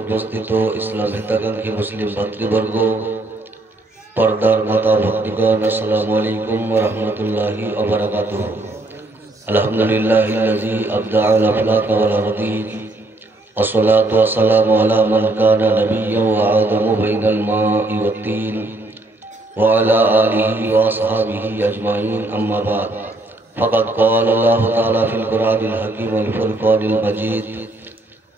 उपस्थित इस्लाम हिताकांक्षी मुस्लिम भातृवर्ग पर्दार माता भक्तिगण अस्सलामु अलैकुम व रहमतुल्लाहि व बरकातुहू। अल्हम्दुलिल्लाहिल्लज़ी अब्दअल अफलाक वल रदीद वस्सलातु वस्सलामु अला मन काना नबिय्यन व आदमु बैनल माइ वत्तीन व अला आलिहि व अस्हाबिहि अजमाइन अम्मा बाद। फ़क़द क़ाल अल्लाहु तआला फ़िल क़ुरआनिल हकीम वल फ़ुरक़ानिल मजीद।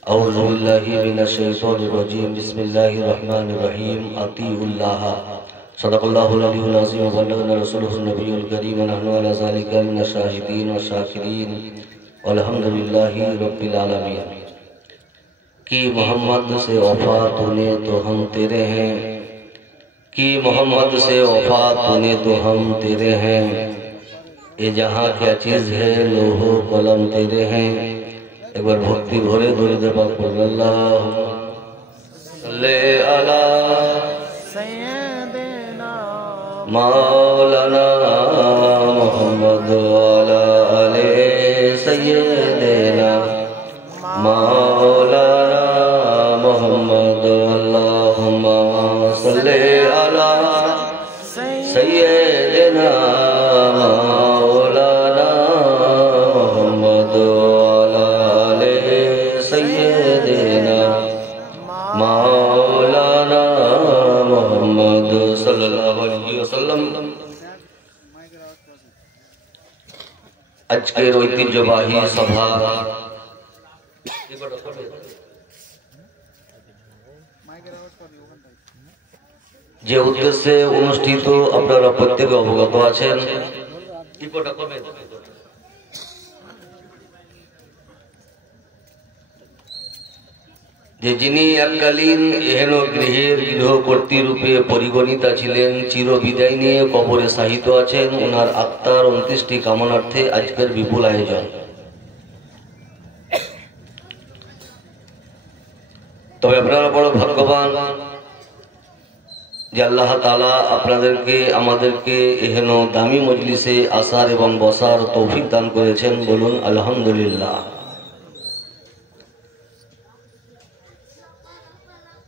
औज़ु बिल्लाहि मिनश शैतानिर रजीम। बिस्मिल्लाहिर रहमानिर रहीम। अतीउल्लाह सदक़ल्लाहुल अलीयुल अज़ीम व बल्लगना रसूलुहुन नबियुल करीम व नहनु अला ज़ालिका मिनश शाहिदीन व शाकिरीन वल्हम्दुलिल्लाहि रब्बिल आलमीन। कि मोहम्मद से वफ़ा तूने तो हम तेरे हैं, कि मोहम्मद से वफ़ा तूने तो हम तेरे हैं। ये जहाँ क्या चीज़ है लोहो कलम तेरे हैं। एक बार भक्ति भरे दुरूद पाक पढ़ अल्लाहुम्मा सल्ले अला सय्यिदिना मौलाना मुहम्मद अला आले सय्यिदिना मौलाना मुहम्मद। अल्लाहुम्मा सल्ले अला सय्यिदिना मौलाना मुहम्मद मौलाना मोहम्मद सल्लल्लाहु अलैहि वसल्लम। আজকের ঐতিহ্যবাহী সভা যে উদ্দেশ্যে অনুষ্ঠিত আপনারা প্রত্যেকে অবগত আছেন। যে যিনি এককালীন এহেন গৃহের গৃহকর্ত্রী রূপে পরিগণিতা ছিলেন, চিরবিদায় নিয়ে কবরে সাহিত আছেন, ওনার আত্মার অন্ত্যেষ্টি কামনার্থে আজকের বিপুল আয়োজন। তবে আপনারা বড় ভাগ্যবান যে আল্লাহ তাআলা আপনাদেরকে আমাদেরকে এহেন দামি মজলিসে আসার এবং বসার তৌফিক দান করেছেন। বলুন আলহামদুলিল্লাহ।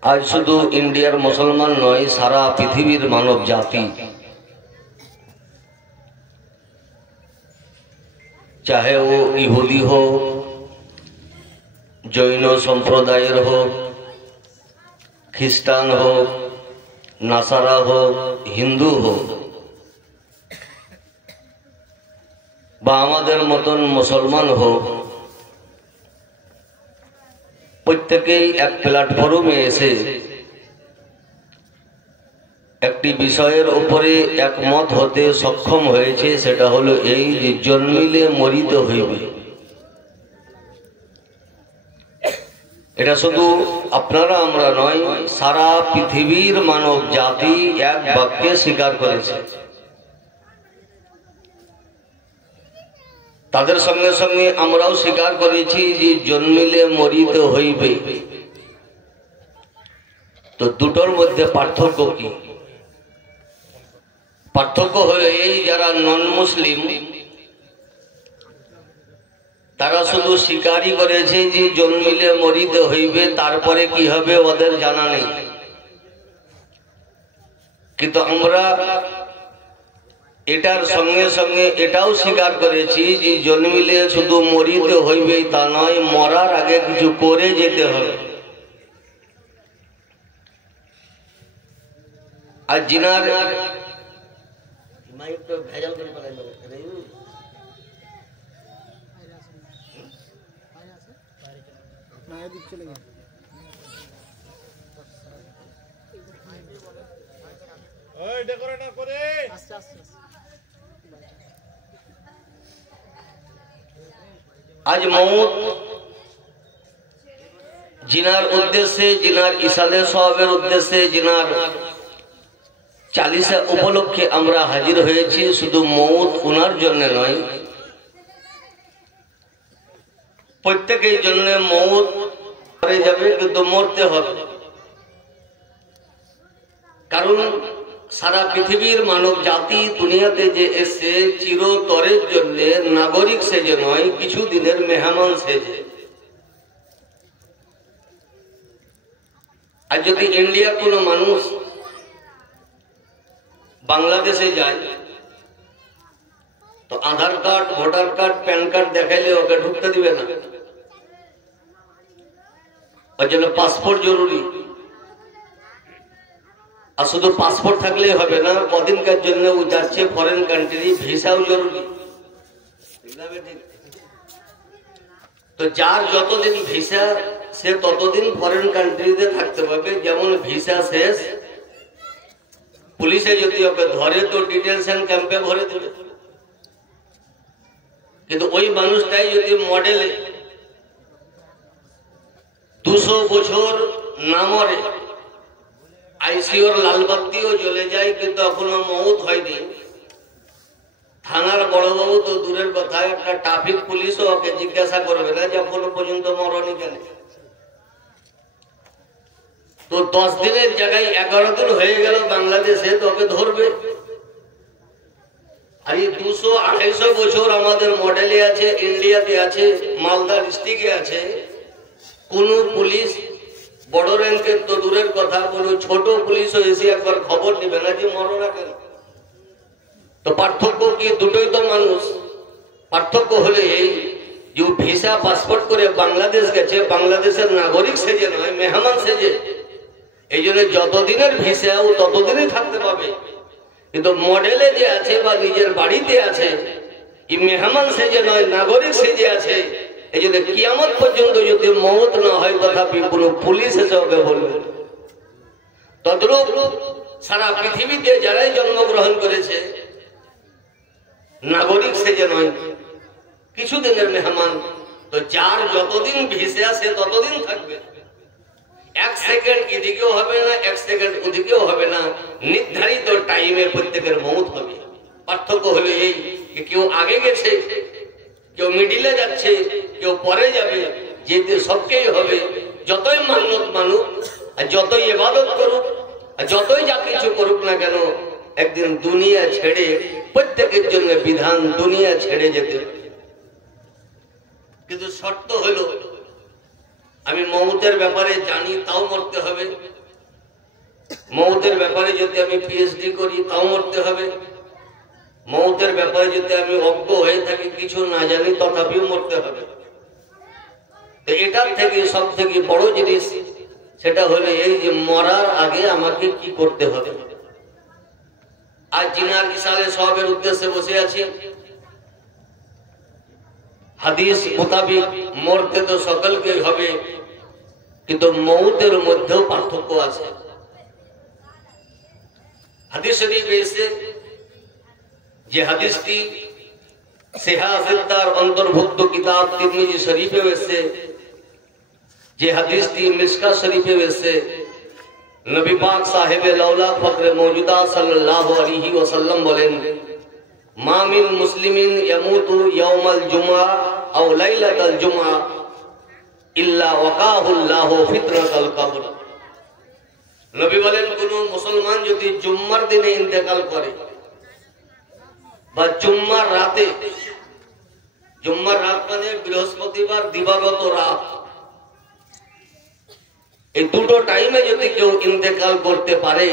আজ শুধু ইন্ডিয়ার মুসলমান নয়, সারা পৃথিবীর মানব জাতি, চাহে ও ইহুদি হোক, জৈন সম্প্রদায়ের হোক, খ্রিস্টান হোক, নাসারা হোক, হিন্দু হোক, বা আমাদের মতন মুসলমান হোক, প্রত্যেকেই এক প্ল্যাটফর্মে এসে একটি বিষয়ের উপরে একমত হতে সক্ষম হয়েছে। সেটা হলো এই যে জন্মিলে মরিতে হইবে। এটা শুধু আপনারা আমরা নয়, সারা পৃথিবীর মানব জাতি এক বাক্যে স্বীকার করেছে। তাদের সঙ্গে সঙ্গে আমরাও স্বীকার করেছি যে জন্মিলে মরিতে হইবে। তো দুটোর মধ্যে পার্থক্য কি? পার্থক্য হলো এই, যারা নন মুসলিম তারা শুধু স্বীকারই করেছে যে জন্মিলে মরিতে হইবে, তারপরে কি হবে ওদের জানা নেই। কিন্তু আমরা এটার সঙ্গে সঙ্গে এটাও স্বীকার করেছি যে জন্মিলে শুধু মরিতে হইবে তা নয়, মরার আগে কিছু করে যেতে হবে। আর জিনার আজ মউত জিনার উদ্দেশ্যে, জিনার ইসালে সওয়াবের উদ্দেশ্যে, জিনার চালিসা উপলক্ষে আমরা হাজির হয়েছি। শুধু মউত ওনার জন্য নয়, প্রত্যেকের জন্য মউত মরে যাবে, কিন্তু মরতে হবে। কারণ সারা পৃথিবীর মানব জাতি দুনিয়াতে যে এসে চিরতরের জন্য নাগরিক সেজে নয়, কিছু দিনের মেহমান সেজে। আর যদি ইন্ডিয়ার কোনো মানুষ বাংলাদেশে যায় তো Aadhaar card, voter card, PAN card দেখাইলে ওকে ঢুকতে দিবে না। ওর জন্য পাসপোর্ট জরুরি। আর শুধু পাসপোর্ট থাকলেই হবে না, কদিনকার জন্য ও যাচ্ছে ফরেন কান্ট্রি, ভিসাও জরুরি। তো যার যতদিন ভিসা সে ততদিন ফরেন কান্ট্রিতে থাকতে পারবে। যেমন ভিসা শেষ, পুলিশে যদি ওকে ধরে তো ডিটেনশন ক্যাম্পে ভরে দেবে। কিন্তু ওই মানুষটাই যদি মডেলে 200 বছর না মরে, আইসিওর লালবাতিও জ্বলে যায় কিন্তু এখনো মৌত হয়নি, থানার বড়বাবু তো দূরের কথা, একটা ট্রাফিক পুলিশও ওকে জিজ্ঞাসা করবে না যে এখনো পর্যন্ত মরণই কেন। তো 10 দিনের জায়গায় 11 দিন হয়ে গেল বাংলাদেশে, তো ওকে ধরবে। আর এই 200-250 বছর আমাদের মডেলে আছে, ইন্ডিয়াতে আছে, মালদা ডিস্ট্রিক্টে আছে, কোন পুলিশ বড় র্যাঙ্কের তো দূরের কথা, কোন ছোট পুলিশও এসে একবার খবর নেবে না যে মরো না কেন। তো পার্থক্য কি? দুটোই তো মানুষ। পার্থক্য হলে এই যে ভিসা পাসপোর্ট করে বাংলাদেশ গেছে, বাংলাদেশের নাগরিক সেজে নয়, মেহমান সেজে। এই জন্য যতদিনের ভিসা ও ততদিনই থাকতে পাবে। কিন্তু মডেলে যে আছে বা নিজের বাড়িতে আছে, এই মেহমান সেজে নয়, নাগরিক সেজে আছে। এই জন্য কিয়ামত পর্যন্ত যদি মওত না হয় তথাপি কোন পুলিশ এসে ওকে বলবে। তদ্রূপ সারা পৃথিবীতে যারাই জন্মগ্রহণ করেছে নাগরিক সেজে নয়, কিছুদিনের মেহমান। তো যার যতদিন ভিসা সে ততদিন থাকবে। 1 সেকেন্ড এদিকেও হবে না, 1 সেকেন্ড ওদিকেও হবে না, নির্ধারিত টাইমে প্রত্যেকের মওত হবে। পার্থক্য হলো এই, কেউ আগে গেছে, কেউ মিডিলে যাচ্ছে, কেউ পরে যাবে, যেতে সবকেই হবে। যতই মান্যত মানুক আর যতই ইবাদত করুক আর যতই যা কিছু করুক না কেন, একদিন দুনিয়া ছেড়ে, প্রত্যেকের জন্য বিধান দুনিয়া ছেড়ে যেতে। কিন্তু শর্ত হলো আমি মওতের ব্যাপারে জানি তাও মরতে হবে, মওতের ব্যাপারে যদি আমি পিএইচডি করি তাও মরতে হবে, মওতের ব্যাপারে যদি আমি অজ্ঞ হয়ে থাকি, কিছু না জানি তথাপিও মরতে হবে। তো এটার থেকে সব থেকে বড় জিনিস সেটা হলো এই যে মরার আগে আমাকে কি করতে হবে। আজ জিনার ইসালে সবের উদ্দেশ্যে বসে আছি। হাদিস মোতাবিক মরতে তো সকলকেই হবে, কিন্তু মওতের মধ্যেও পার্থক্য আছে। হাদিস শরীফে এসে যে হাদিসটি সিহাহ সিত্তার অন্তর্ভুক্ত কিতাব তিরমিজি শরীফে এসে, যে হাদিসটি মিশকা শরীফে এসে, নবী পাক সাহেবে লাউলা ফখরে মওজুদা সাল্লাল্লাহু আলাইহি ওয়াসাল্লাম বলেন, মা মিন মুসলিমিন ইয়ামুতু ইয়াউমাল জুমআ আও লাইলাতাল জুমআ ইল্লা ওয়াকাহুল্লাহু ফিতরাতাল কবর। নবী বলেন, কোন মুসলমান যদি জুম্মার দিনে ইন্তেকাল করে বা জুম্মার রাতে, জুম্মার রাত মানে বৃহস্পতিবার দিবাগত রাত, এই দুটো টাইমে যদি কেউ ইন্তেকাল করতে পারে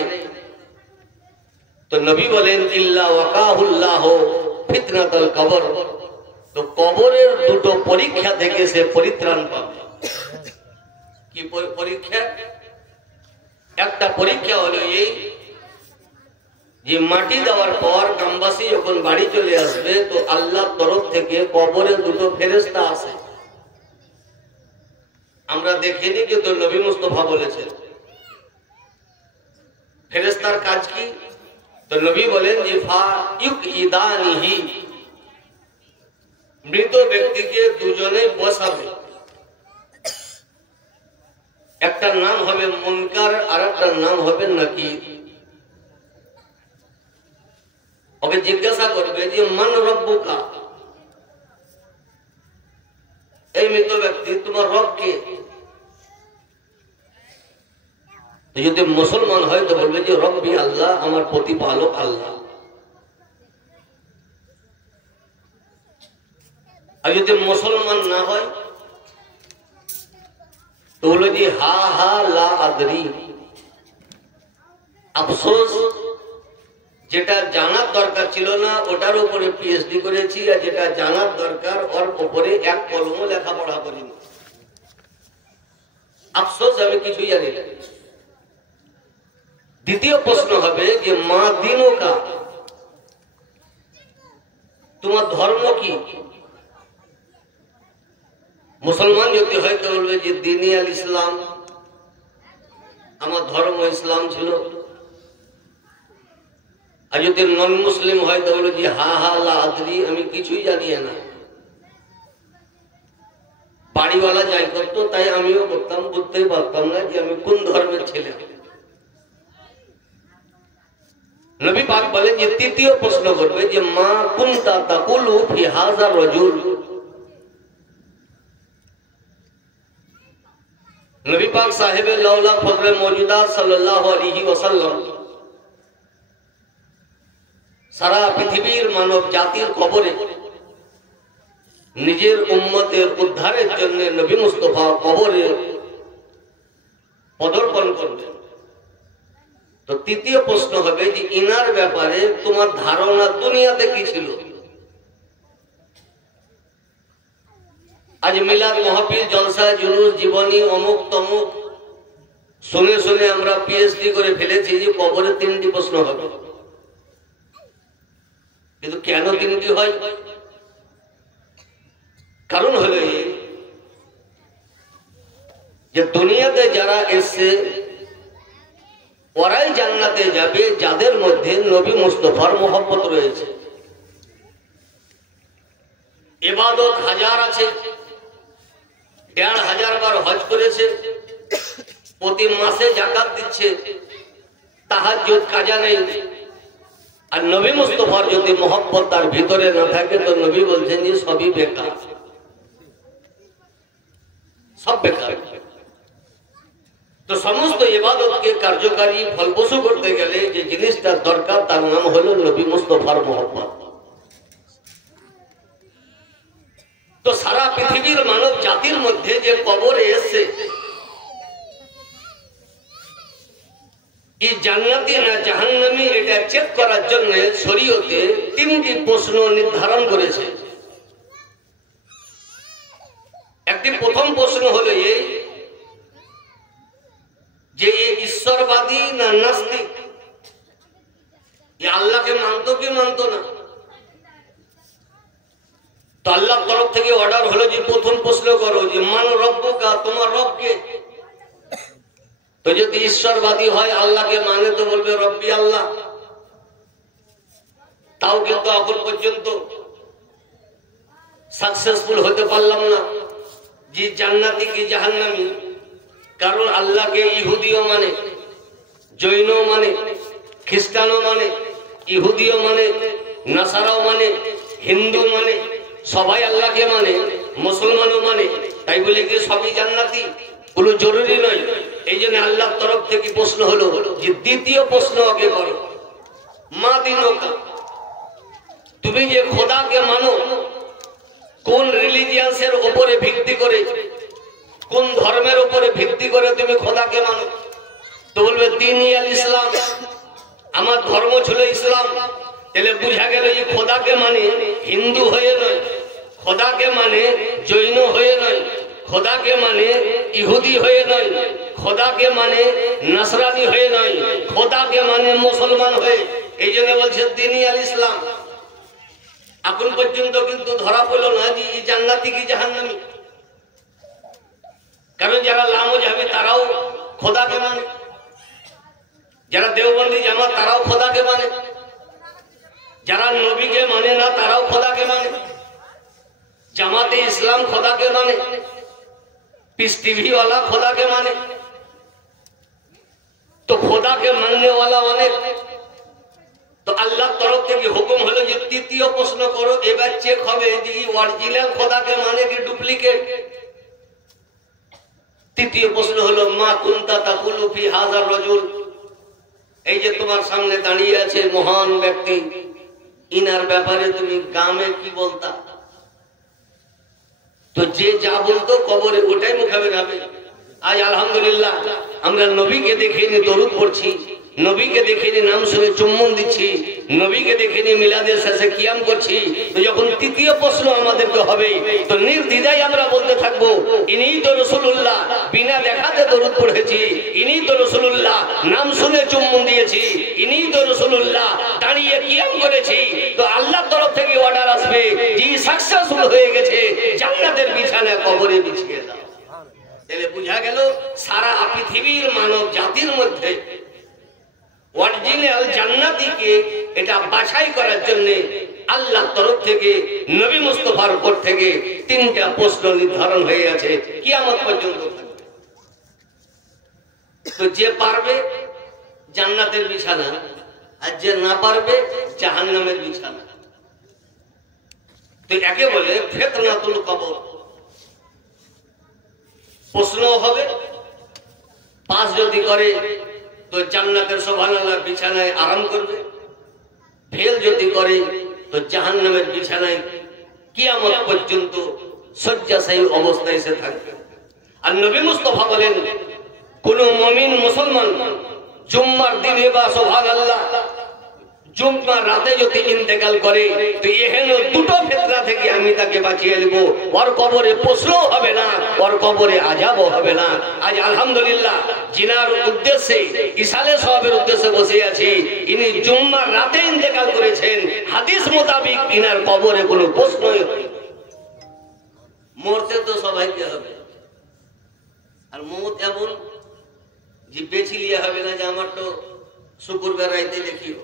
তো নবী বলেন ইল্লা ওয়াকাহুল্লাহু ফিতনাতুল কবর, তো কবরের দুটো পরীক্ষা থেকে সে পরিত্রাণ পাবে। কি পরীক্ষা? একটা পরীক্ষা হলো এই যে মাটি দেওয়ার পর গ্রামবাসী যখন বাড়ি চলে আসবে তো আল্লাহর তরফ থেকে কবরে দুটো ফেরেশতা আসে। আমরা দেখিনি কিন্তু নবী মুস্তাফা বলেছেন। ফেরেশতার কাজ কি? তো নবী বলেন যে ফায়ুকইদানিহি, মৃত ব্যক্তিকে দুজনে বসাবে। একটার নাম হবে মুনকার আর একটার নাম হবে নাকির। ওকে জিজ্ঞাসা করবে যে মান রব্বুকা, এই মৃত ব্যক্তি তোমার রব কে? যদি মুসলমান হয় তো বলবে যে রব্বি আল্লাহ, আমার প্রতিপালক আল্লাহ। আর যদি মুসলমান না হয় তো तो बोलो जी हा हा ला आदरी, আফসোস যেটা জানার দরকার ছিল না ওটার উপরে পিএইচডি করেছি, আর যেটা জানার দরকার ওর উপরে এক কলমও লেখাপড়া করিনি। আফসোস, আমি কিছুই জানি না। দ্বিতীয় প্রশ্ন হবে যে মা দিনও কা, তোমার ধর্ম কি? মুসলমান যদি হয় তো বলবে যে দিনী আল ইসলাম, আমার ধর্ম ইসলাম ছিল। আর যদি নন মুসলিম হয় তো বলবে যে হা হা লা আদরি, আমি কিছুই জানি না। বাড়িওয়ালা যাই করতো তাই আমিও করতাম, বুঝতেই পারতাম না যে আমি কোন ধর্মের ছেলে। নবী পাক বলেন যে তৃতীয় প্রশ্ন করবে যে মা কুনতা তাকুলু ফি হাযা রাজুল। নবী পাক সাহেবে লাউলা ফজরে মওজুদা সাল্লাল্লাহু আলাইহি ওয়াসাল্লাম সারা পৃথিবীর মানব জাতির কবরে নিজের উম্মতের উদ্ধারের জন্য নবী মুস্তাফা কবরে পদার্পণ করবেন। তো তৃতীয় প্রশ্ন হবে যে ইনার ব্যাপারে তোমার ধারণা দুনিয়াতে কি ছিল? আজ মিলাদ মাহফিল জলসা জুলুস জীবনী অমুক তমুক শুনে শুনে আমরা পিএইচডি করে ফেলেছি যে কবরে তিনটি প্রশ্ন হবে। কিন্তু কেন তিনটি হয়? কারণ হলো যে দুনিয়াতে যারা এসছে ওরাই জান্নাতে যাবে যাদের মধ্যে নবী মুস্তাফার মোহব্বত রয়েছে। ইবাদত হাজার আছে, ১,৫০০ বার হজ করেছে, প্রতি মাসে যাকাত দিচ্ছে, তাহাজ্জুদ কাজা নেই। আর নবী মুস্তাফার যদি মোহব্বত তার ভিতরে না থাকে তো নবী বলছেন যে সবই বেকার, সব বেকার। তো সমস্ত ইবাদতকে কার্যকারী ফলপ্রসূ করতে গেলে যে জিনিসটা দরকার তার নাম হলো নবী মুস্তাফার মোহব্বত। তো সারা পৃথিবীর মানব জাতির মধ্যে যে কবরে এসছে এই জান্নাতি না জাহান্নামী এটা চেক করার জন্য শরীয়তে তিনটি প্রশ্ন নির্ধারণ করেছে। একটি প্রথম প্রশ্ন হলো এই যে ঈশ্বরবাদী না নাস্তিক, আল্লাহকে মানতো কি মানতো না? তো আল্লাহর তরফ থেকে অর্ডার হলো যে প্রথম প্রশ্ন করো যে মান রব্বুকা, তোমার রব কে? তো যদি ঈশ্বরবাদী হয় আল্লাহকে মানে তো বলবে রব্বি আল্লাহ। তাও কিন্তু এখন পর্যন্ত সাকসেসফুল হতে পারলাম না যে জান্নাতি কি জাহান্নামী। কারণ আল্লাহকে ইহুদিও মানে, জৈনও মানে, খ্রিস্টানও মানে, ইহুদিও মানে, নাসারাও মানে, হিন্দু মানে, সবাই আল্লাহকে মানে, মুসলমানও মানে। তাই বলে কি সবই জান্নাতি? কোনো জরুরি নয়। এই জন্য আল্লাহর তরফ থেকে প্রশ্ন হলো যে দ্বিতীয় প্রশ্ন আগে করো, মা দিনকা, তুমি যে খোদাকে মানো কোন রিলিজিয়ান্সের উপরে ভিত্তি করে, কোন ধর্মের উপরে ভিত্তি করে তুমি খোদাকে মানো? তো বলবে দ্বীন-ই আল ইসলাম, আমার ধর্ম ছিল ইসলাম। তাহলে বুঝা গেল যে খোদাকে মানে হিন্দু হয়ে নয়, খোদাকে মানে জৈন হয়ে নয়, খোদাকে মানে ইহুদি হয়ে নয়, খোদাকে মানে নাসরানি হয়ে নয়, খোদাকে মানে মুসলমান হয়ে। এই জন্য বলছে দ্বীন-ই আল ইসলাম। এখন পর্যন্ত কিন্তু ধরা পড়ল না যে এই জান্নাতি কি জাহান্নামী। কারণ যারা লামুজাহাবি তারাও খোদাকে মানে, যারা দেওবন্দি জামাত তারাও খোদাকে মানে, যারা নবীকে মানে না তারাও খোদাকে মানে, জামাতে ইসলাম খোদাকে মানে, পিস টিভি वाला খোদাকে মানে। তো খোদাকে মাননে वाला অনেক। তো আল্লাহর তরফ থেকে হুকুম হলো যে তৃতীয় প্রশ্ন করো, এবার চেক হবে যে অরিজিনাল খোদাকে মানে কি ডুপ্লিকেট। তৃতীয় প্রশ্ন হলো মা কুনতা তাকুলু ফি হাযা রাজুল, এই যে তোমার সামনে দাঁড়িয়ে আছে মহান ব্যক্তি, ইনার ব্যাপারে তুমি গ্রামে কি বলতা? তো যে যা বলতো কবরে ওটাই মুখে বেরাবে। আজ আলহামদুলিল্লাহ আমরা নবীকে দেখে নি দরুদ পড়ছি, নবীকে দেখে নি নাম শুনে চুম্বন দিচ্ছি, নবীকে দেখে নি মিলাদের শেষে কিয়াম করছি। তো যখন তৃতীয় প্রশ্ন আমাদেরকে হবে তো নির্দ্বিধায় আমরা বলতে থাকবো ইনিই তো রাসূলুল্লাহ, বিনা দেখাতে দরুদ পড়েছি, ইনিই তো রাসূলুল্লাহ, নাম শুনে চুম্বন দিয়েছি, ইনিই তো রাসূলুল্লাহ, দাঁড়িয়ে কিয়াম করেছি। তো আল্লাহর তরফ থেকে অর্ডার আসবে যে সাকসেসফুল হয়ে গেছে, জান্নাতের বিছানায় কবরে বিছিয়ে দাও। তাহলে বুঝা গেল সারা পৃথিবীর মানব জাতির মধ্যে অরিজিনাল জান্নাতীকে এটা বাছাই করার জন্য আল্লাহর তরফ থেকে নবী মুস্তাফার উপর থেকে তিনটা প্রশ্ন নির্ধারণ হয়ে আছে, কিয়ামত পর্যন্ত থাকবে। তো যে পারবে জান্নাতের বিছানা, আর যে না পারবে জাহান্নামের বিছানা। তো একে বলে ফিতনাতুল কবর। প্রশ্ন হবে, পাস যদি করে তো জান্নাতের সুবহানাল্লাহ বিছানায় আরাম করবে, ফেল যদি করে তো জাহান্নামের বিছানায় কিয়ামত পর্যন্ত শয্যাশায়ী অবস্থায় সে থাকবে। আর নবী মুস্তাফা বলেন কোন মুমিন মুসলমান জুম্মার দিনে বা সুবহানাল্লাহ জুম্মার রাতে যদি ইন্তেকাল করে তো এহেন দুটো ফিতনা থেকে আমি তাকে বাঁচিয়ে নেব, ওর কবরে প্রশ্নও হবে না, ওর কবরে আযাবও হবে না। আজ আলহামদুলিল্লাহ জিনার উদ্দেশ্যে ইসালে সওয়াবের উদ্দেশ্যে বসে আছি, ইনি জুম্মার রাতে ইন্তেকাল করেছেন, হাদিস মোতাবেক ইনার কবরে কোনো প্রশ্নই হবে না। মরতে তো সবাইকে হবে, আর মৌত এমন যে বেছে লিয়া হবে না যে আমার তো শুক্রবার রাইতে দেখিও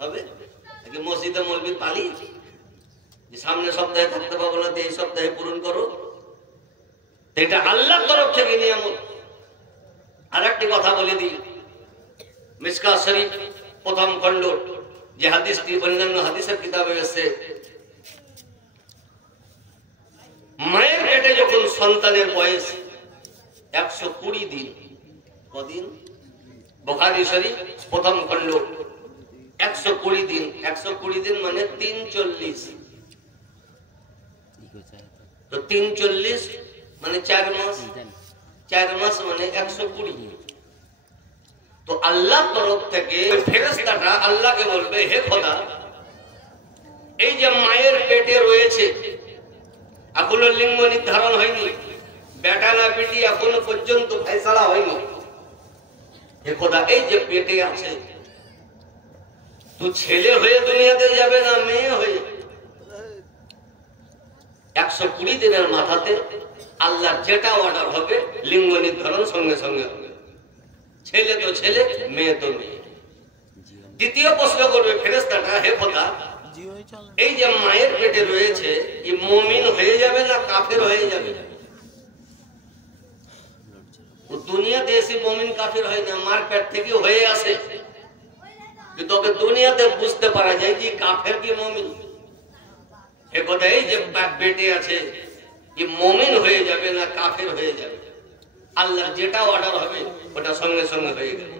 হবে, মসজিদে মৌলবি পালিয়েছি সামনে সপ্তাহে থাকতে পাবো না, এই সপ্তাহে পূরণ করো, এটা আল্লাহর তরফ থেকে নিয়ামত। আর একটি কথা বলে দিই, মিশকাত শরীফ প্রথম খণ্ড যে হাদিসটি অন্যান্য হাদিসের কিতাবে এসেছে, মায়ের পেটে যখন সন্তানের বয়স 120 দিন, কদিন? বুখারী শরীফ প্রথম খণ্ড 120 দিন। 120 দিন মানে 340, তো 340 মানে 4 মাস, 4 মাস মানে 120। তো আল্লাহর তরফ থেকে ফেরেশতাটা আল্লাহকে বলবে, হে খোদা, এই যে মায়ের পেটে রয়েছে, এখনো লিঙ্গ নির্ধারণ হয়নি, বেটা না বেটি এখনো পর্যন্ত ফয়সালা হয়নি, হে খোদা এই যে পেটে আছে তো ছেলে হয়ে দুনিয়াতে যাবে না মেয়ে হয়ে? 120 দিনের মাথাতে আল্লাহ যেটা অর্ডার হবে লিঙ্গ নির্ধারণ সঙ্গে সঙ্গে হবে, ছেলে তো ছেলে, মেয়ে তো মেয়ে। দ্বিতীয় প্রশ্ন করবে ফেরেশতাটা, হে খোদা, এই যে মায়ের পেটে রয়েছে এই মুমিন হয়ে যাবে না কাফের হয়ে যাবে? দুনিয়াতে এসে মুমিন কাফের হয় না, মার পেট থেকে হয়ে আসে, তবে দুনিয়াতে বুঝতে পারা যায় যে কাফের কি মুমিন। এ কথা এই যে পেটে আছে এই মুমিন হয়ে যাবে না কাফের হয়ে যাবে, আল্লাহর যেটা অর্ডার হবে ওটা সঙ্গে সঙ্গে হয়ে গেল।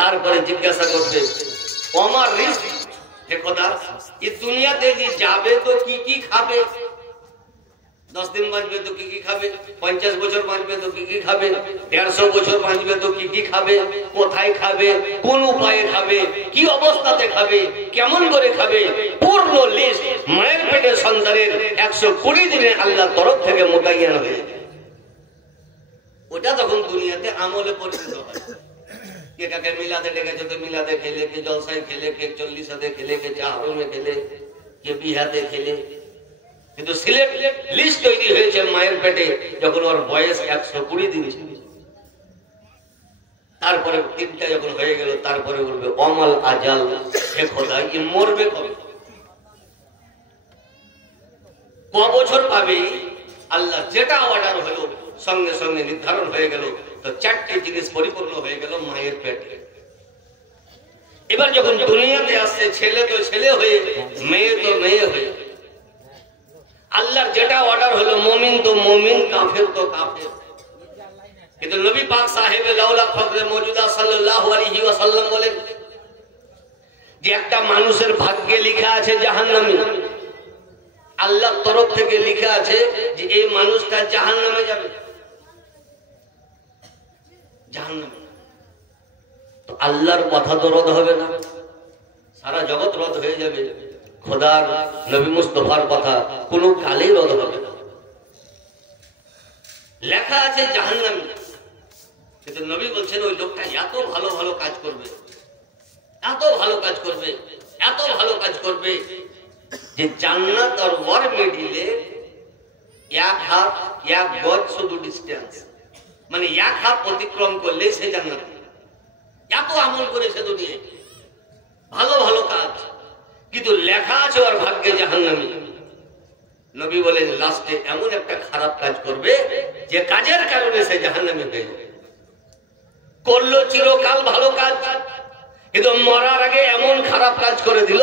তারপরে জিজ্ঞাসা করবে ওমার রিজক, হে খোদা এই দুনিয়াতে যে যাবে তো কি কি খাবে? 10 দিন বাঁচবে তো কি কি খাবে? 50 বছর বাঁচবে তো কি কি খাবে? 150 বছর বাঁচবে তো কি কি খাবে? কোথায় খাবে? কোন উপায়ে খাবে? কি অবস্থাতে খাবে? কেমন করে খাবে? পূর্ণ লিস্ট মায়ের পেটের সন্তানের 120 দিনে আল্লাহর তরফ থেকে মোতায়েন হয়ে যায়। ওটা তখন দুনিয়াতে আমলে পরিণত হয়। কে কাকে মিলাদে ডেকেছে তো মিলাদে খেলে, কে জলসায় খেলে, কে 40 খেলে, কে চাহরুমে খেলে, কে বিহাতে খেলে, কিন্তু সিলেট লিস্ট তৈরি হয়েছে মায়ের পেটে যখন ওর বয়স 120 দিন ছিল। তারপরে 3টা যখন হয়ে গেল তারপরে বলবে অমাল আজাল, হে খোদা কি মরবে কবে, ক বছর পাবে? আল্লাহ যেটা অর্ডার হলো সঙ্গে সঙ্গে নির্ধারণ হয়ে গেল। তো 4টি জিনিস পরিপূর্ণ হয়ে গেল মায়ের পেটে। এবার যখন দুনিয়াতে আসছে ছেলে তো ছেলে হয়ে, মেয়ে তো মেয়ে হয়ে, আল্লাহর যেটা অর্ডার হলো মুমিন তো মুমিন, কাফের তো কাফের। কিন্তু নবী পাক সাহেব লাউলা ফখরে মওজুদা সাল্লাল্লাহু আলাইহি ওয়াসাল্লাম বলেন যে একটা মানুষের ভাগ্যে লেখা আছে জাহান্নামী, আল্লাহর তরফ থেকে লেখা আছে যে এই মানুষটা জাহান্নামে যাবে। জাহান্নামে। তো আল্লাহর কথা তো রদ হবে না, সারা জগৎ রদ হয়ে যাবে, খোদার নবী মুস্তাফার কথা কোনো কালেই রদ হবে না। লেখা আছে জাহান্নামী, কিন্তু নবী বলছেন ওই লোকটা এত ভালো ভালো কাজ করবে, এত ভালো কাজ করবে, এত ভালো কাজ করবে যে জান্নাত আর ওর মিডিলে এক হাত এক গজ শুধু ডিস্টেন্স, মানে এক হাত অতিক্রম করলে সে জান্নাত। এত আমল করেছে দুনিয়ায়, ভালো ভালো কাজ, কিন্তু লেখা আছে ওর ভাগ্যে জাহান্নামী। নবী বলেন লাস্টে এমন একটা খারাপ কাজ করবে যে কাজের কারণে সে জাহান্নামী হয়ে যাবে। করলো চিরকাল ভালো কাজ, কিন্তু মরার আগে এমন খারাপ কাজ করে দিল,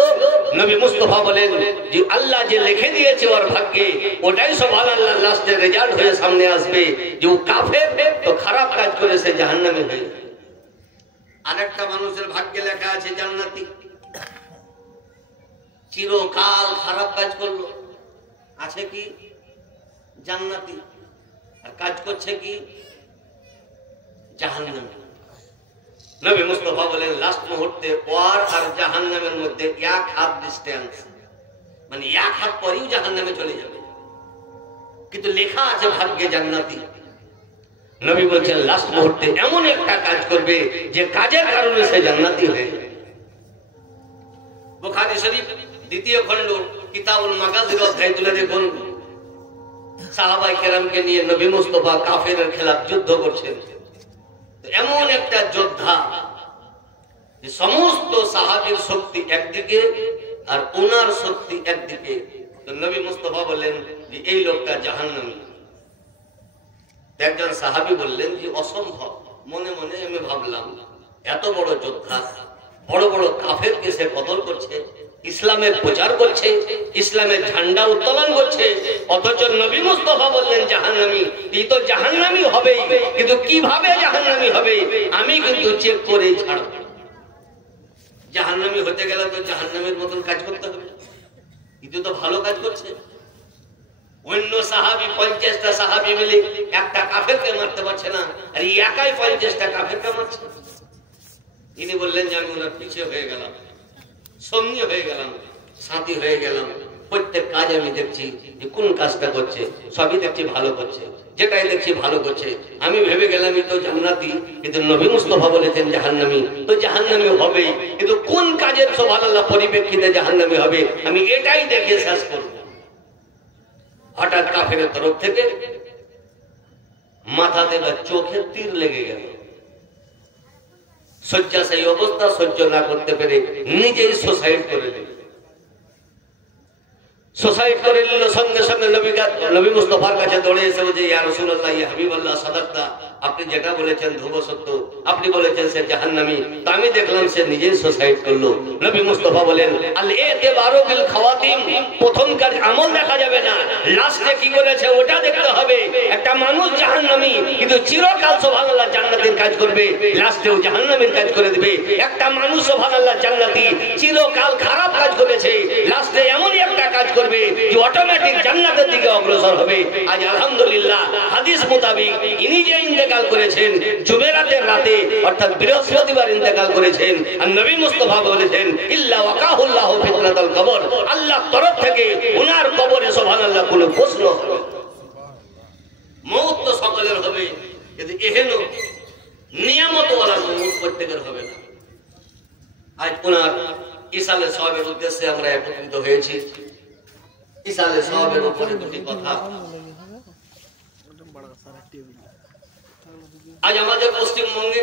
নবী মুস্তাফা বলেন যে আল্লাহ যে লিখে দিয়েছে ওর ভাগ্যে ওটাই সুবহানাল্লাহ লাস্টে রেজাল্ট হয়ে সামনে আসবে যে ও কাফের, তো খারাপ কাজ করে সে জাহান্নামী হয়ে যাবে। আরেকটা মানুষের ভাগ্যে লেখা আছে জান্নাতি, চিরকাল খারাপ কাজ করলো, আছে কি জান্নাতি, আর কাজ করছে কি জাহান্নামী। নবী মুস্তাফা বলেন লাস্ট মুহূর্তে ওয়ার আর জাহান্নামের মধ্যে এক হাত ডিস্টেন্স, মানে এক হাত পরেও জাহান্নামে চলে যাবে, কিন্তু লেখা আছে ভাগ্যে জান্নাতি। নবী বলছেন লাস্ট মুহূর্তে এমন একটা কাজ করবে যে কাজের কারণে সে জান্নাতি হয়ে যাবে। বুখারী শরীফ দ্বিতীয় খণ্ড কিতাবুল মাগাজির অধ্যায় তুলে দেখুন, সাহাবায়ে কেরামকে নিয়ে নবী মুস্তাফা কাফেরের খেলাফ যুদ্ধ করছেন। এমন একটা যোদ্ধা যে সমস্ত সাহাবীর শক্তি একদিকে আর ওনার শক্তি একদিকে, তো নবী মুস্তাফা বললেন যে এই লোকটা জাহান্নামী। একজন সাহাবী বললেন যে অসম্ভব, মনে মনে আমি ভাবলাম এত বড় যোদ্ধা, বড় বড় কাফেরকে সে কতল করছে, ইসলামের প্রচার করছে, ইসলামের ঝান্ডা উত্তোলন করছে, অথচ নবী মুস্তাফা বললেন জাহান্নামী। এই তো জাহান্নামী হবেই, কিন্তু কিভাবে জাহান্নামী হবে আমি কিন্তু চেক করেই ছাড়ব। জাহান্নামী হতে গেলে তো জাহান্নামের মতন কাজ করতে হবে, কিন্তু তো ভালো কাজ করছে। অন্য সাহাবী 50টা সাহাবী মিলে একটা কাফেরকে মারতে পারছে না, আর একাই 50টা কাফেরকে মারছে। তিনি বললেন যে আমি ওনার পিছিয়ে হয়ে গেলাম, সঙ্গী হয়ে গেলাম, সাথী হয়ে গেলাম। প্রত্যেক কাজ আমি দেখছি যে কোন কাজটা করছে, সবই দেখছি ভালো করছে, যেটাই দেখছি ভালো করছে। আমি ভেবে গেলাম তো জান্নাতি, কিন্তু নবী মুস্তাফা বলেছেন জাহান্নামী, তো জাহান্নামী হবেই, কিন্তু কোন কাজের সুবহানাল্লাহ পরিপ্রেক্ষিতে জাহান্নামী হবে আমি এটাই দেখে শেষ করব। হঠাৎ কাফেরের তরফ থেকে মাথাতে বা চোখে তীর লেগে গেল। শয্যাশায়ী অবস্থা সহ্য না করতে পেরে নিজেই সুসাইড করে নিল। সুসাইড করে নিল, সঙ্গে সঙ্গে নবী মুস্তাফার কাছে দৌড়ে এসে বলছে ইয়া রাসূলুল্লাহ, ইয়া হাবিবাল্লাহ, সাদাক্তা, আপনি যেটা বলেছেন ধ্রুব সত্য, আপনি বলেছেন সে জাহান্নামী, তো আমি দেখলাম সে নিজেই সুসাইড করলো। নবী মুস্তাফা বলেন আল ইতিবারু বিল খাওয়াতিম, প্রথমকার আমল দেখা যাবে না, লাস্টে কি করেছে ওটা দেখতে হবে। একটা মানুষ জাহান্নামী কিন্তু চিরকাল সুবহানাল্লাহ জান্নাতের কাজ করবে, লাস্টেও জাহান্নামের কাজ করে দিবে। একটা মানুষ সুবহানাল্লাহ জান্নাতি চিরকাল খারাপ কাজ করেছে, লাস্টে এমনই একটা কাজ করবে যে অটোমেটিক জান্নাতের দিকে অগ্রসর হবে। আজ আলহামদুলিল্লাহ হাদিস মোতাবেক ইনি যে ইন্তেকাল করেছেন জুমেরাতের রাতে, অর্থাৎ বৃহস্পতিবার ইন্তেকাল করেছেন, আর নবী মুস্তাফা বলেছেন ইল্লা ওয়াকাহুল্লাহু ফিতনাতুল কবর, আল্লাহর তরফ থেকে ওনার কবরে সুবহানাল্লাহ কোনো প্রশ্ন হবে। মওত তো সকলের হবে, কিন্তু এহেন নিয়ামত ওয়ালা মওত প্রত্যেকের হবে না। আজ ওনার ইসালে সওয়াবের উদ্দেশ্যে আমরা একত্রিত হয়েছি। ইসালে সওয়াবের উপরে দুটি কথা। আজ আমাদের পশ্চিমবঙ্গে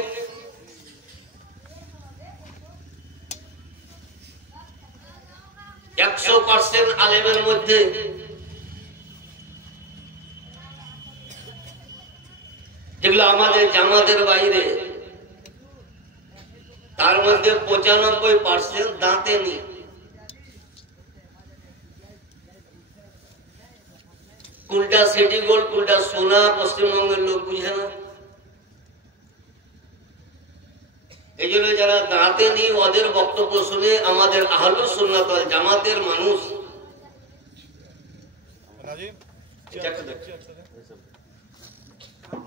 %100 আলেমের মধ্যে যেগুলো আমাদের জামাতের বাইরে, তার মধ্যে 95% দাঁতে নেই। কোনটা সিটি গোল্ড কোনটা সোনা পশ্চিমবঙ্গের লোক বুঝে না। এই জন্য যারা দাঁতে নেই ওদের বক্তব্য শুনে আমাদের আহলুস সুন্নাত ওয়াল জামাতের মানুষ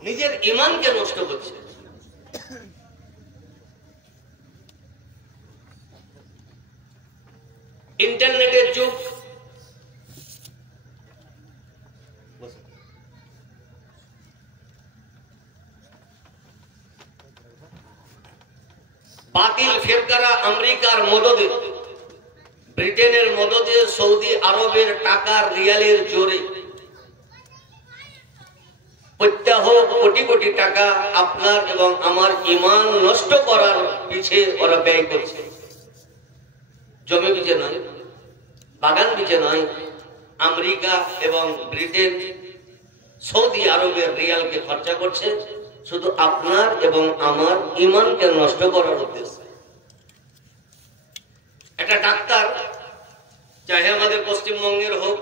নিজের ঈমানকে নষ্ট করছে। ইন্টারনেটের যুগ, বাতিল ফেরকারা আমেরিকার মদদে, ব্রিটেনের মদদে, সৌদি আরবের টাকার রিয়ালের জোরে প্রত্যাহ কোটি কোটি টাকা আপনার এবং আমার ঈমান নষ্ট করার পিছে ওরা ব্যয় করছে। জমি বিচে নয়, বাগান বিচে নয়, আমেরিকা এবং ব্রিটেন সৌদি আরবের রিয়ালকে খরচা করছে শুধু আপনার এবং আমার ঈমানকে নষ্ট করার উদ্দেশ্যে। একটা ডাক্তার, চাহে আমাদের পশ্চিমবঙ্গের হোক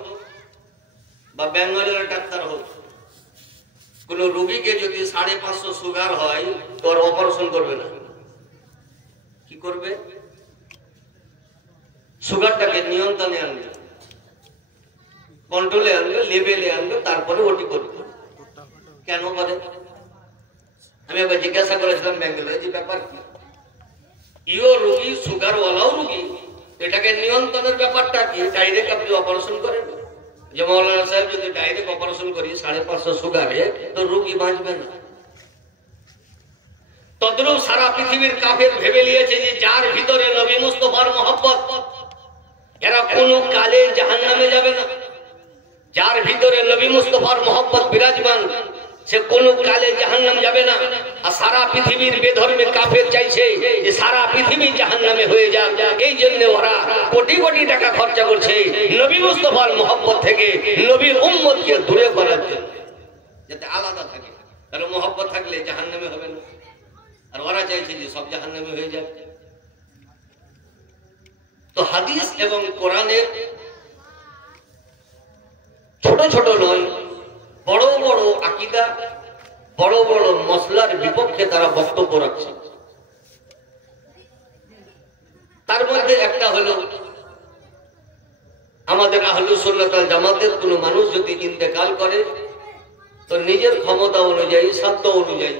বা বেঙ্গলের ডাক্তার হোক, কোন রোগীকে যদি 550 সুগার হয় তো অপারেশন করবে না। কি করবে? সুগারটাকে নিয়ন্ত্রণে আনবে, কন্ট্রোলে আনবে, লেভেলে আনবে, তারপরে ওটি করবে। কেন করে? আমি একবার জিজ্ঞাসা করেছিলাম ব্যাঙ্গালোরে, যে ব্যাপার কি? ইও রোগী, সুগারওয়ালাও রোগী, এটাকে নিয়ন্ত্রণের ব্যাপারটা কি? ডাইরেক্ট আপনি অপারেশন করেন? যে মৌলানা সাহেব যদি ডাইরেক্ট অপারেশন করি 550 সুগারে, তো রোগী বাঁচবে না। তদ্রূপ সারা পৃথিবীর কাফের ভেবে নিয়েছে যে যার ভিতরে নবী মুস্তাফার মহব্বত, এরা কোন কালে জাহান্নামে যাবে না। যার ভিতরে নবী মুস্তাফার মহব্বত বিরাজমান, সে কোন কালে জাহান্নাম যাবে না। আর সারা পৃথিবীর বেধর্মে কাফের চাইছে যে সারা পৃথিবী জাহান্নামে হয়ে যাক। এই জন্য ওরা কোটি কোটি টাকা খরচা করছে নবী মুস্তাফার মহব্বত থেকে নবীর উম্মতকে দূরে করার জন্য, যাতে আলাদা থাকে। কারণ মহব্বত থাকলে জাহান্নামে হবে না, আর ওরা চাইছে যে সব জাহান্নামে হয়ে যাক। তো হাদিস এবং কোরআনের ছোট ছোট নয়, বড় বড় আকীদা, বড় বড় মসলার বিপক্ষে তারা বক্তব্য রাখছে। তার মধ্যে একটা হলো, আমাদের আহলুস সুন্নাত ওয়াল জামাতের কোন মানুষ যদি ইন্তেকাল করে তো নিজের ক্ষমতা অনুযায়ী, সাধ্য অনুযায়ী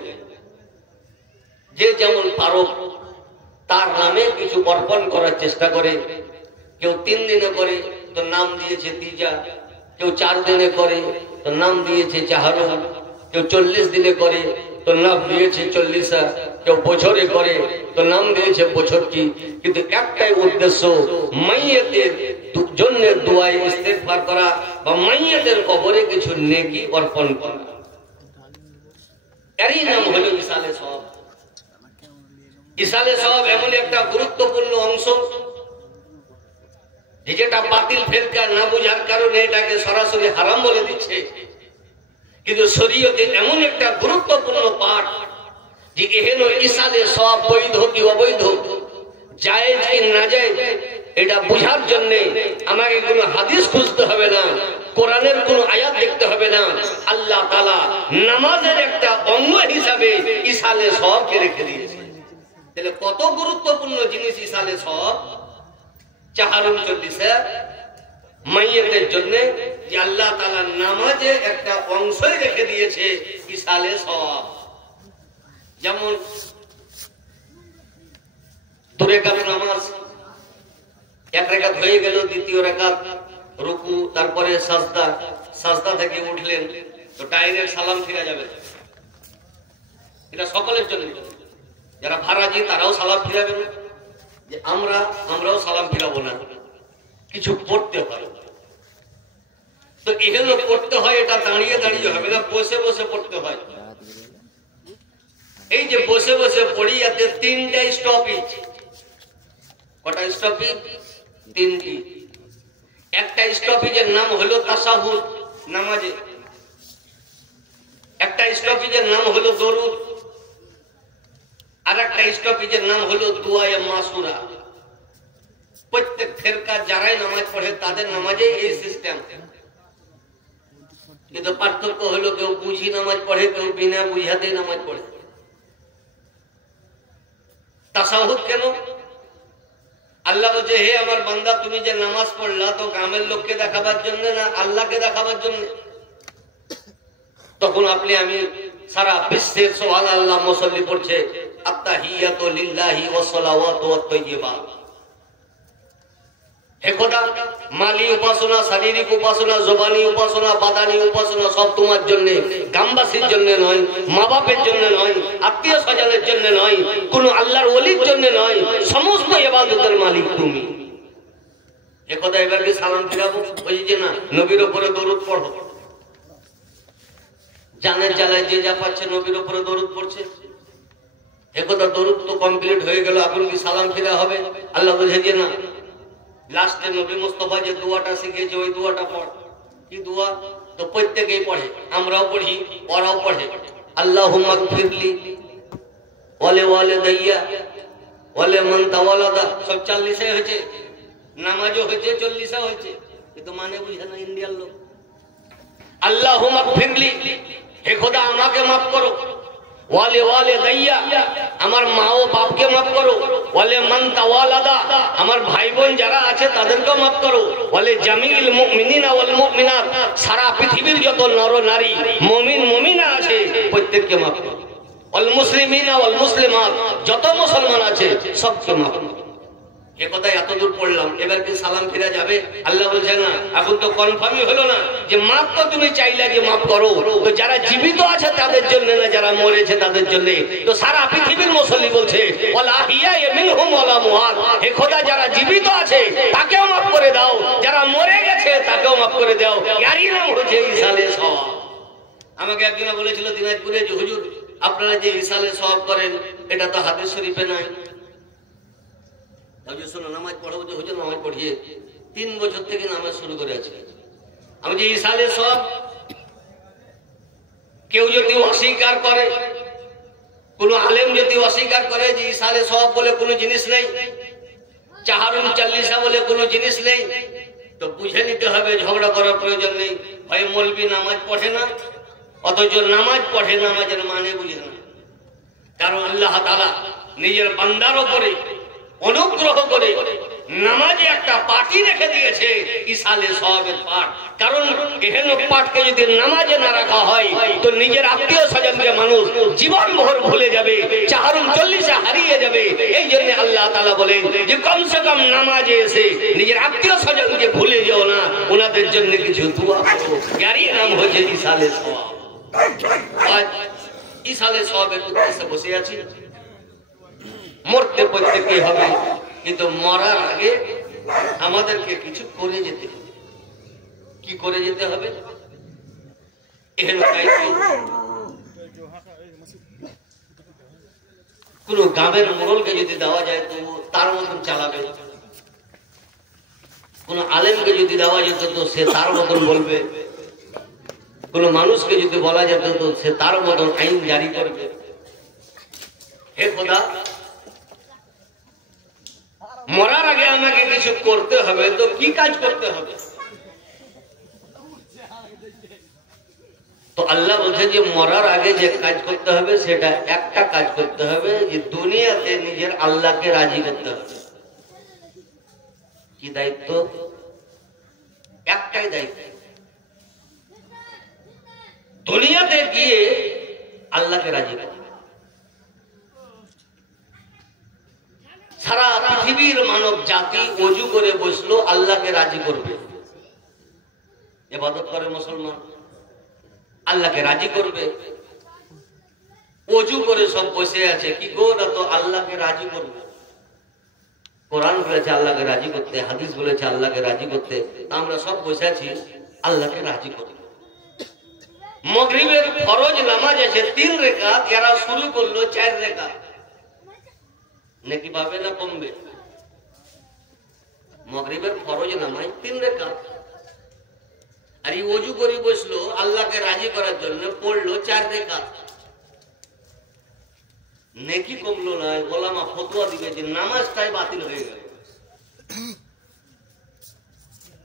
যে যেমন পারো তার নামে কিছু অর্পণ করার চেষ্টা করে। কেউ 3 দিনে করে তো নাম দিয়েছে তিজা, কেউ 4 দিনে করে তো নাম দিয়েছে চাহারো, কেউ 40 দিনে করে তো নাম দিয়েছে 40, কেউ বছরে করে তো নাম দিয়েছে বছর কি। কিন্তু একটাই উদ্দেশ্য, মাইয়াতের জন্য দোয়া ইস্তেগফার করা বা মাইয়াতের কবরে কিছু নেকি অর্পণ করা। এরই নাম হলো ইসালে সওয়াব। ইসালে সওয়াব এমন একটা গুরুত্বপূর্ণ অংশ যেটা বাতিল ফেরকা না বোঝার কারণে এটাকে সরাসরি হারাম বলে দিচ্ছে। কিন্তু শরীয়তে এমন একটা গুরুত্বপূর্ণ পাঠ যে এহেন ইসালে সওয়াব বৈধ কি অবৈধ, জায়েজ কি না জায়েজ, এটা বোঝার জন্য আমাকে কোনো হাদিস খুঁজতে হবে না, কোরআনের কোনো আয়াত দেখতে হবে না। আল্লাহ তাআলা নামাজের একটা অঙ্গ হিসাবে ইসালে সওয়াবকে রেখে দিয়েছে। তাহলে কত গুরুত্বপূর্ণ জিনিস ইসালে সওয়াব। চাহারুন 40 মাইয়াতের জন্য যে আল্লাহ তাআলা নামাজে একটা অংশই রেখে দিয়েছে ইসালে সওয়াব। যেমন 2 রাকাত নামাজ, 1 রাকাত হয়ে গেল, দ্বিতীয় রাকাত রুকু, তারপরে সাজদা, সাজদা থেকে উঠলেন তো ডাইরেক্ট সালাম ফিরে যাবে। এটা সকলের জন্য, যারা ফারাজি তারাও সালাম ফিরাবেন, যে আমরাও সালাম ফিরাবো না, কিছু পড়তে হয়। তো এগুলো পড়তে হয়, এটা দাঁড়িয়ে দাঁড়িয়ে হবে না, বসে বসে পড়তে হয়। এই যে বসে বসে পড়ি, এতে 3টা স্টপেজ। কটা স্টপেজ? 3টি। একটা স্টপেজের নাম হলো তাশাহুদ নামাজে, একটা স্টপেজের নাম হলো দরুদ, আর একটা স্টপেজের নাম হলো দুআয়ে মাসুরা। প্রত্যেক ফেরকা যারাই নামাজ পড়ে তাদের নামাজে এই সিস্টেম। কিন্তু পার্থক্য হলো কেউ বুঝি নামাজ পড়ে, কেউ বিনা বুঝাতেই নামাজ পড়ে। তাশাহুদ কেন? আল্লাহ বলছে, হে আমার বান্দা, তুমি যে নামাজ পড়লা তো গ্রামের লোককে দেখাবার জন্য না আল্লাহকে দেখাবার জন্য? তখন আমি সারা বিশ্বের সুবহানাল্লাহ মুসল্লি পড়ছে আত্তাহিয়াতু লিল্লাহি ওয়াস সালাওয়াতু ওয়াত তাইয়্যিবাত। হে খোদা, মালি উপাসনা, শারীরিক উপাসনা, জবানি উপাসনা, বাদানি উপাসনা সব তোমার জন্য, গ্রামবাসীর জন্য নয়, মা বাপের জন্য নয়, আত্মীয় স্বজনের জন্য নয়, কোন আল্লাহর ওলির জন্য নয়, সমস্ত ইবাদতের মালিক তুমি। হে খোদা, এবার কি সালাম ফিরাবো? ওই যে না, নবীর উপরে দরুদ পড়ো। জানের জ্বালায় যে যা পাচ্ছে নবীর উপরে দরুদ পড়ছে। হে খোদা, দরুদ তো কমপ্লিট হয়ে গেল, এখন কি সালাম ফিরা হবে? আল্লাহ বলছে যে না, লাস্টে নবী মুস্তাফা যে দোয়াটা শিখিয়েছে ওই দোয়াটা পড়। কি দোয়া? তো প্রত্যেকেই পড়ে, আমরাও পড়ি, ওরাও পড়ে। আল্লাহুম্মা গফিরলি ওয়ালি ওয়ালিদাইয়া ওয়ালি মান তাওয়ালাদা। সব 40 হয়েছে, নামাজও হয়েছে, 40 হয়েছে, কিন্তু মানে বুঝে না ইন্ডিয়ার লোক। আল্লাহুম্মা গফিরলি, হে খোদা আমাকে মাফ করো। ওয়ালি ওয়ালিদাইয়া, আমার মা ও বাপকে মাফ করো। ওয়ালি মান তাওয়ালাদা, আমার ভাই বোন যারা আছে তাদেরকে মাফ করো। ওয়ালি জামিল মুমিনিনা ওয়াল মুমিনাত, সারা পৃথিবীর যত নর নারী মুমিন মুমিনা আছে প্রত্যেককে মাফ করো। ওয়াল মুসলিমিনা ওয়াল মুসলিমাত, যত মুসলমান আছে সবকে মাফ করো। এ কথা এত দূর পড়লাম, এবার কি সালাম ফিরা যাবে? আল্লাহ বলছে না, এখন তো কনফার্মই হলো না যে মাফ তো তুমি চাইলে যে মাফ করো, তো যারা জীবিত আছে তাদের জন্য না, যারা মরেছে তাদের জন্য। তো সারা পৃথিবীর মুসল্লি বলছে ওয়াল আহিয়া মিনহুম ওয়াল আমওয়াত, হে খোদা যারা জীবিত আছে তাকেও মাফ করে দাও, যারা মরে গেছে তাকেও মাফ করে দাও। ইয়ারই নাম হচ্ছে ইসালে সওয়াব। আমাকে একজন বলেছিল দিনাজপুরে যে হুজুর আপনারা যে ইসালে সওয়াব করেন এটা তো হাদিস শরীফে নাই। নামাজ পড়াবো যে হুজুর নামাজ পড়িয়ে 3 বছর থেকে নামাজ শুরু করে আছে। আমি যে ইসালে সওয়াব কেউ যদি অস্বীকার করে, কোন আলেম যদি অস্বীকার করে যে ইসালে সওয়াব বলে কোনো জিনিস নেই, চাহারুল চাল্লিশা বলে কোনো জিনিস নেই, তো বুঝে নিতে হবে ঝগড়া করার প্রয়োজন নেই। ভাই মৌলবি নামাজ পড়ে না, অথচ নামাজ পড়ে, নামাজের মানে বুঝে না। কারণ আল্লাহ তাআলা নিজের বান্দার উপরে অনুগ্রহ করে নামাজে একটা পার্টি রেখে দিয়েছে, ইসালে সওয়াবের পাঠ। কারণ এহেন পাঠকে যদি নামাজে না রাখা হয় তো নিজের আত্মীয় স্বজনকে মানুষ জীবন ভর ভুলে যাবে, চাহারুল 40 হারিয়ে যাবে। এই জন্য আল্লাহ তাআলা বলেন যে কমসে কম নামাজে এসে নিজের আত্মীয় স্বজনকে ভুলে যেও না, ওনাদের জন্য কিছু দোয়া করো। এরই নাম হচ্ছে ইসালে সওয়াব। আজ ইসালে সওয়াবের উদ্দেশ্যে বসে আছি। মরতে প্রত্যেকেই হবে, কিন্তু মরার আগে আমাদেরকে কিছু করে যেতে হবে। কি করে যেতে হবে? কোন গ্রামের মোড়লকে যদি দেওয়া যায় তো তার মতন চালাবে, কোন আলেমকে যদি দেওয়া যেত তো সে তার মতন বলবে, কোন মানুষকে যদি বলা যেত তো সে তার মতন আইন জারি করবে। হে খোদা, মরার আগে আমাকে কিছু করতে হবে, তো কি কাজ করতে হবে? তো আল্লাহ বলছে যে মরার আগে যে কাজ করতে হবে সেটা একটা কাজ করতে হবে, যে দুনিয়াতে নিজের আল্লাহকে রাজি করতে হবে। কি দায়িত্ব? একটাই দায়িত্ব, দুনিয়াতে গিয়ে আল্লাহকে রাজি করতে। সারা পৃথিবীর মানব জাতি ওযু করে বসলো আল্লাহকে রাজি করবে। ইবাদত করে মুসলমান, আল্লাহকে রাজি করবে, ওযু করে সব বসে আছে। কি গো, না তো আল্লাহকে রাজি করবে। কোরআন বলেছে আল্লাহকে রাজি করতে, হাদিস বলেছে আল্লাহকে রাজি করতে, আমরা সব বসে আছি আল্লাহকে রাজি করতে। মাগরিবের ফরজ নামাজ আছে 3 রাকাত, এরা শুরু করলো 4 রাকাত। নাকি পাবে না কমবে? মাগরিবের ফরজ নামাজ 3 রাকাত, আর এই ওযু করে বসলো আল্লাহকে রাজি করার জন্য, পড়লো 4 রাকাত। নেকি কমলো না? ওলামা ফতোয়া দিবে যে নামাজটাই বাতিল হয়ে গেল।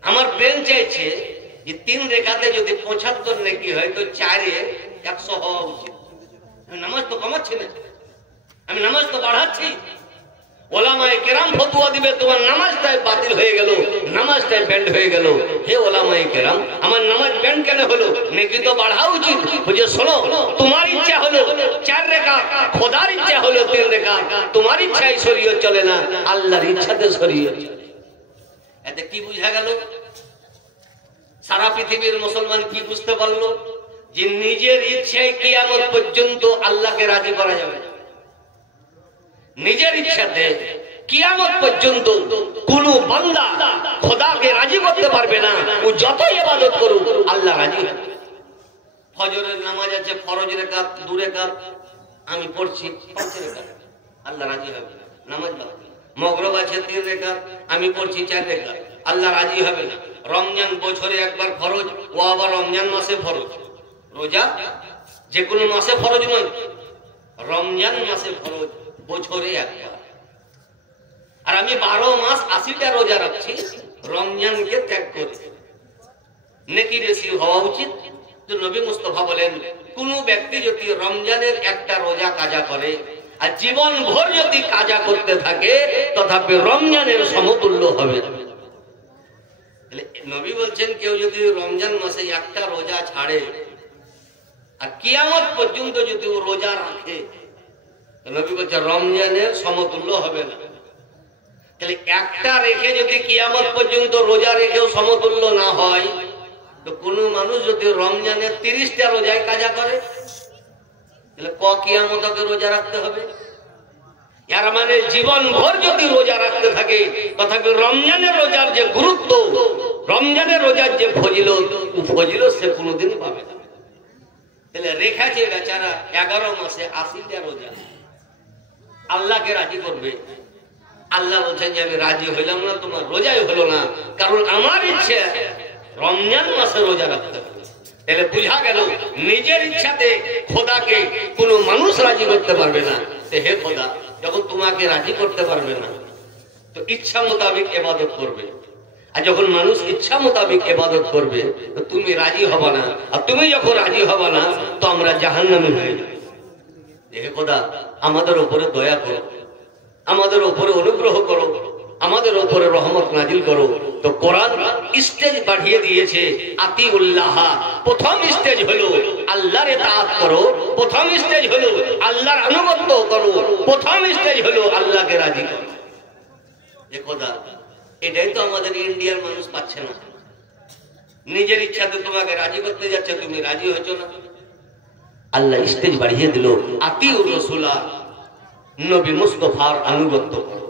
আমার ব্রেন চাইছে যে 3 রাকাতে যদি 75 নেকি হয় তো 4-এ 100 হওয়া উচিত। নামাজ তো কমাচ্ছি না, আমি নামাজ তো বাড়াচ্ছি। ওলামায়ে কেরাম ফতোয়া দিবে তোমার নামাজটাই বাতিল হয়ে গেল, নামাজটাই ব্যান্ড হয়ে গেল। হে ওলামায়ে কেরাম, আমার নামাজ ব্যান্ড কেন হলো? নেকি তো বাড়া উচিত। বুঝে শোনো, তোমার ইচ্ছা হলো 4 রাকাত, খোদার ইচ্ছা হলো 3 রাকাত। তোমার ইচ্ছায় শরীয়ত চলে না, আল্লাহর ইচ্ছাতে শরীয়ত চলে। এতে কি বুঝা গেল? সারা পৃথিবীর মুসলমান কি বুঝতে পারলো? যে নিজের ইচ্ছায় কিয়ামত পর্যন্ত আল্লাহকে রাজি করা যাবে না। নিজের ইচ্ছাতে কিয়ামত পর্যন্ত কোন বান্দা খোদাকে রাজি করতে পারবে না। ও যতই ইবাদত করুক আল্লাহ রাজি হবে। ফজরের নামাজ আছে ফরজ রাকাত 2 রাকাত, আমি পড়ছি 5 রাকাত, আল্লাহ রাজি হবে না, নামাজ বাতিল। মাগরিব আছে 3 রাকাত, আমি পড়ছি 4 রাকাত, আল্লাহ রাজি হবে না। রমজান বছরে একবার ফরজ, ও আবার রমজান মাসে ফরজ। রোজা যে কোনো মাসে ফরজ নয়, রমজান মাসে ফরজ, বছরে একবার। আর আমি 12 মাস 80টা রোজা রাখছি, রমজানকে ত্যাগ করছি। নেকি বেশি হওয়া উচিত। তো নবী মুস্তাফা বলেন, কোন ব্যক্তি যদি রমজানের একটা রোজা কাজা করে আর জীবন ভর যদি কাজা করতে থাকে, তথাপি রমজানের সমতুল্য হবে। নবী বলছেন, কেউ যদি রমজান মাসে একটা রোজা ছাড়ে আর কিয়ামত পর্যন্ত যদি ও রোজা রাখে, নবী বলছে রমজানের সমতুল্য হবে না। তাহলে একটা রেখে যদি কিয়ামত পর্যন্ত রোজা রেখেও সমতুল্য না হয়, তো কোন মানুষ যদি রমজানের 30টা রোজায় কাজা করে, তাহলে কিয়ামতকে রোজা রাখতে হবে। এর মানে জীবন ভর যদি রোজা রাখতে থাকে, তথাপি রমজানের রোজার যে গুরুত্ব, রমজানের রোজার যে ফজিলত, ফজিলত সে কোনোদিন পাবে না। তাহলে রেখেছে বেচারা 11 মাসে 80টা রোজা, আল্লাহকে রাজি করবে। আল্লাহ বলছেন যে আমি রাজি হইলাম না, তোমার রোজাই হলো না, কারণ আমার ইচ্ছে রমজান মাসে রোজা রাখতে হবে। তাহলে বুঝা গেল নিজের ইচ্ছাতে খোদাকে কোন মানুষ রাজি করতে পারবে না। হে খোদা, যখন তোমাকে রাজি করতে পারবে না, তো ইচ্ছা মোতাবেক ইবাদত করবে। আর যখন মানুষ ইচ্ছা মোতাবেক ইবাদত করবে, তো তুমি রাজি হবা না। আর তুমি যখন রাজি হবা না, তো আমরা জাহান্নামী হয়ে যাব। হে খোদা, আমাদের উপরে দয়া করো, আমাদের উপরে অনুগ্রহ করো, আমাদের উপরে রহমত নাজিল করো। তো কোরআন স্টেজ বাড়িয়ে দিয়েছে আতিউল্লাহ। প্রথম স্টেজ হলো আল্লাহর ইতাআত করো, প্রথম স্টেজ হলো আল্লাহর আনুগত্য করো, প্রথম স্টেজ হলো আল্লাহকে রাজি করো। এ খোদা, এটাই তো আমাদের ইন্ডিয়ার মানুষ পাচ্ছে না। নিজের ইচ্ছাতে তোমাকে রাজি করতে যাচ্ছে, তুমি রাজি হয়েছো না। আল্লাহ স্টেজ বাড়িয়ে দিল আতিউর রাসূলা, নবী মুস্তাফার আনুগত্য করো।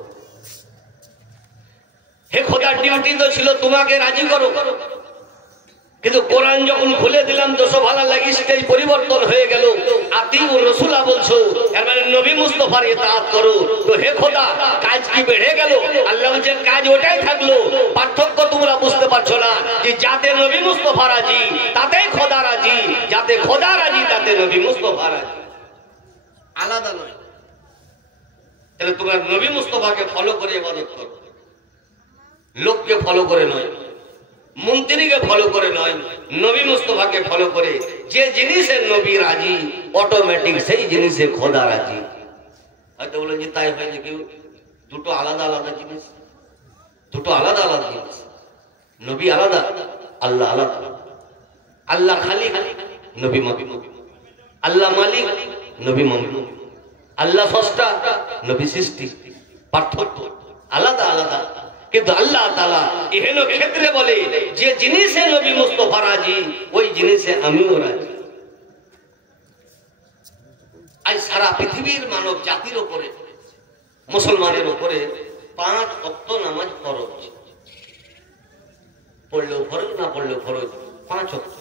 হে খোদার ডিউটি তো ছিল তোমাকে রাজি করো, কিন্তু কোরআন যখন খুলে দিলাম তো সব ভালো লাগে, স্টেজ পরিবর্তন হয়ে গেল। আতিউর রাসূলা বলছো, এর মানে নবী মুস্তাফার ইতাআত করো। তো হে খোদা, কাজ কি বেড়ে গেল? আল্লাহ বলছেন কাজ ওটাই থাকলো, পার্থক্য তোমরা বুঝতে পারছো না যে যাতে নবী মুস্তাফা রাজি তাতেই খোদা রাজি, যাতে খোদা রাজি তাতে নবী মুস্তাফা রাজি, আলাদা নয়। তাহলে তোমরা নবী মুস্তাফাকে ফলো করে ইবাদত করো, লোককে ফলো করে নয়, মন্ত্রীকে ফলো করে নয়, নবী মুস্তাফাকে ফলো করে। যে জিনিসে নবী রাজি, অটোমেটিক সেই জিনিসে খোদা রাজি। হয়তো বলে যে তাই হয় যে কেউ, দুটো আলাদা আলাদা জিনিস, দুটো আলাদা আলাদা জিনিস। নবী আলাদা, আল্লাহ আলাদা। আল্লাহ খালিক, নবী মালিক। আল্লাহ মালিক, নবী মালিক। আল্লাহ স্রষ্টা, নবী সৃষ্টি। পার্থক্য আলাদা আলাদা, কিন্তু আল্লাহ তাআলা এহেন ক্ষেত্রে বলে যে জিনিসে নবী মুস্তাফা রাজি, ওই জিনিসে আমিও রাজি। আজ সারা পৃথিবীর মানব জাতির উপরে, মুসলমানের উপরে 5 ওয়াক্ত নামাজ ফরজ। পড়লেও ফরজ, না পড়লেও ফরজ, 5 ওয়াক্ত।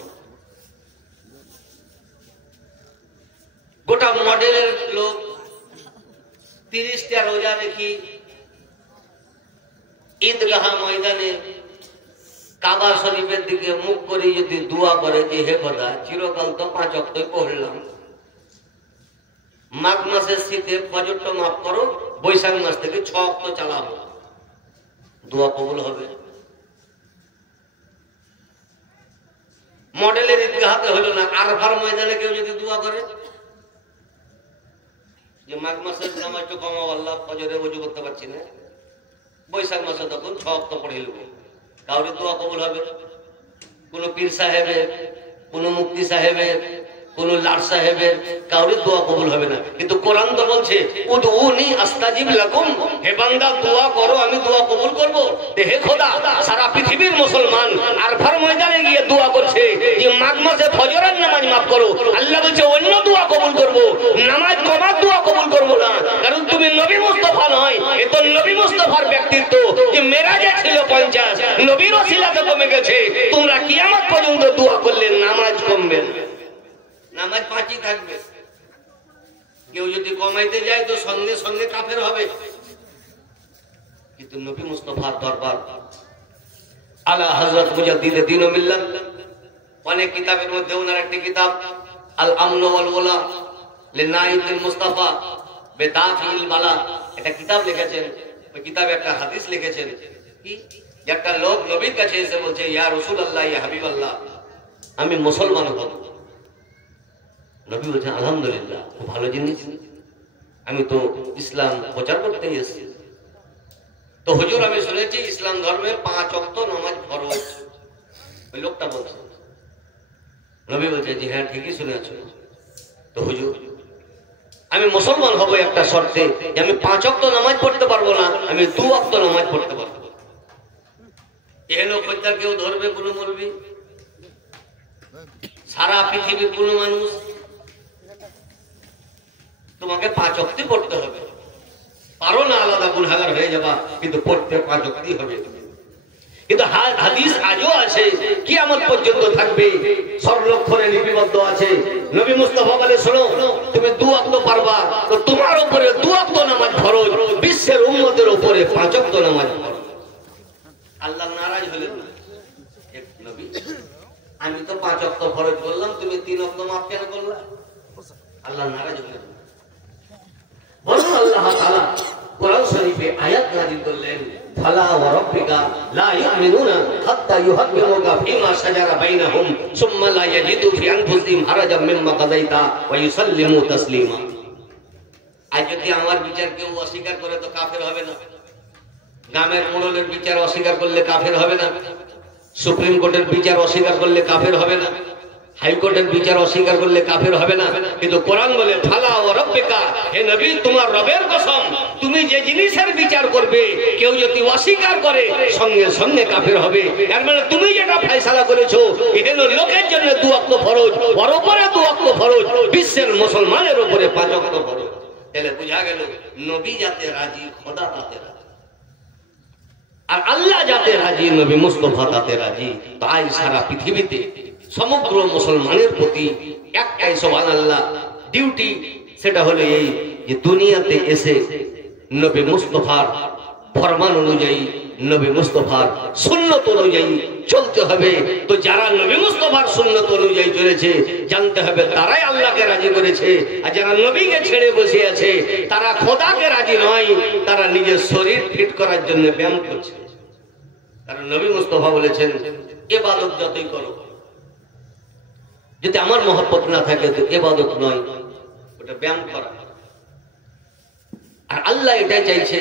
গোটা মডেলের লোক 30টা রোজা রেখি ঈদগাহ ময়দানে কাবা শরীফের দিকে মুখ করে যদি দোয়া করে যে হে খোদা, চিরকাল তো 5 ওয়াক্তই পড়লাম, মাঘ মাসের শীতে ফজরটা মাফ করো, বৈশাখ মাস থেকে 6 ওয়াক্ত চালাবো, দোয়া কবুল হবে। মডেলের ঈদগাহতে হলো না, আরফার ময়দানে কেউ যদি দোয়া করে যে মাঘ মাসের নামাজটা কমাও আল্লাহ, ফজরে ওযু করতে পারছি না, বৈশাখ মাসে তখন 6 ওয়াক্ত পড়ে নেব। কাউরি দোয়া কবুল হবে? কোন পীর সাহেবের, কোন মুফতি সাহেবের, কোন লাট সাহেবের কাউরি দোয়া কবুল হবে না। কিন্তু কোরআন তো বলছে উদউনি আস্তাজিব লাকুম, হে বান্দা দোয়া করো আমি দোয়া কবুল করব। হে খোদা, সারা পৃথিবীর মুসলমান আরফার ময়দানে গিয়ে দোয়া করছে যে মাঘ মাসে ফজরের নামাজ মাফ করো। আল্লাহ বলছে অন্য দোয়া কবুল করব, নামাজ কমার দোয়া কবুল করব না। কারণ তুমি নবী মুস্তাফা নয়, এ তো নবী মুস্তাফার ব্যক্তিত্ব যে মেরাজে ছিল 50, নবীর ওসিলাতে কমে গেছে। তোমরা কিয়ামত পর্যন্ত দোয়া করলে নামাজ কমবে না, নামাজ 5ই থাকবে। কেউ যদি কমাইতে যায় তো সঙ্গে সঙ্গে কাফের হবে। কিন্তু নবী মুস্তাফার দরবার আলা হযরত মুজাদ্দিদ দ্বীন ও মিল্লাত, অনেক কিতাবের মধ্যে ওনার একটি কিতাব আল আমন ওয়াল ওয়ালা লিনাইতুল মুস্তাফা বিদাফিল বালা, এটা কিতাব লিখেছেন। ওই কিতাবে একটা হাদিস লিখেছেন কি একটা লোক নবীর কাছে এসে বলছে ইয়া রাসূলুল্লাহ ইয়া হাবিবাল্লাহ আমি মুসলমান হব। নবী বলছেন আলহামদুলিল্লাহ, খুব ভালো জিনিস, আমি তো ইসলাম প্রচার করতে এসেছি। তো হুজুর আমি শুনেছি ইসলাম ধর্মে 5 ওয়াক্ত নামাজ ফরজ। ওই লোকটা বলছে, নবী বলছে জি হ্যাঁ ঠিকই শুনেছো। তো হুজুর আমি মুসলমান হব একটা শর্তে, যে আমি 5 ওয়াক্ত নামাজ পড়তে পারবো না, আমি 2 ওয়াক্ত নামাজ পড়তে পারবো। এই লোক হত্যা কেউ ধরবে কোনো বলবি? সারা পৃথিবীর কোন মানুষ তোমাকে 5 ওয়াক্তই পড়তে হবে, পারো না আলাদা গুনাহগার হয়ে যাবা, কিন্তু পড়তে 5 ওয়াক্তই হবে। কিন্তু হাদিস আজও আছে, কিয়ামত পর্যন্ত থাকবে, সর্বক্ষণে লিপিবদ্ধ আছে। নবী মুস্তাফা বলে শোনো, তুমি 2 ওয়াক্ত পারবা তো তোমার উপরে 2 ওয়াক্ত নামাজ ফরজ, বিশ্বের উম্মতের উপরে 5 ওয়াক্ত নামাজ ফরজ। আল্লাহ নারাজ হলেন না, এক নবী আমি তো 5 ওয়াক্ত ফরজ করলাম, তুমি 3 ওয়াক্ত মাফ কেন করলা? আল্লাহ নারাজ হলেন। বলুন আল্লাহ তাআলা কোরআন শরীফে আয়াত নাযিল করলেন ফালা ওয়া রাব্বিকা লা ইউমিনুনা হাত্তা ইউহাক্কিমুকা ফীমা শাজারা বাইনাহুম সুম্মা লা ইয়াজিদু ফি আনফুসিহিম হারাজাম মিম্মা কাযাইতা ওয়া ইউসাল্লিমু তাসলিমা। আজ যদি আমার বিচার কেউ অস্বীকার করে তো কাফের হবে না? গ্রামের মোড়লের বিচার অস্বীকার করলে কাফের হবে না? সুপ্রিম কোর্টের বিচার অস্বীকার করলে কাফের হবে না? হাইকোর্টের বিচার অস্বীকার করলে কাফের হবে না? কিন্তু কোরআন বলে ফালা ওয়া রাব্বিকা, হে নবী তোমার রবের কসম, তুমি যে জিনিসের বিচার করবে কেউ যদি অস্বীকার করে সঙ্গে সঙ্গে কাফের হবে। এর মানে তুমি যেটা ফয়সালা করেছো এখানে লোকের জন্য 2 ওয়াক্ত ফরজ, ওর উপরে 2 ওয়াক্ত ফরজ, বিশ্বের মুসলমানের উপরে 5 ওয়াক্ত ফরজ। তাহলে বোঝা গেল নবী যাতে রাজি, খোদা তাতে রাজি, আর আল্লাহ যাতে রাজি, নবী মুস্তাফা তাতে রাজি। তাই সারা পৃথিবীতে সমগ্র মুসলমানের প্রতি একটাই সুবহানাল্লাহ ডিউটি, সেটা হলো এই যে দুনিয়াতে এসে নবী মুস্তাফার ফরমান অনুযায়ী, নবী মুস্তাফার সুন্নাত অনুযায়ী চলতে হবে। তো যারা নবী মুস্তাফার সুন্নাত অনুযায়ী চলেছে জানতে হবে তারাই আল্লাহকে রাজি করেছে, আর যারা নবীকে ছেড়ে বসে আছে তারা খোদাকে রাজি নয়, তারা নিজের শরীর ফিট করার জন্য ব্যায়াম করছে। কারণ নবী মুস্তাফা বলেছেন ইবাদত যতই করো, যদি আমার মহব্বত না থাকে তো ইবাদত নয়, ওটা ব্যায়াম করা। আর আল্লাহ এটাই চাইছে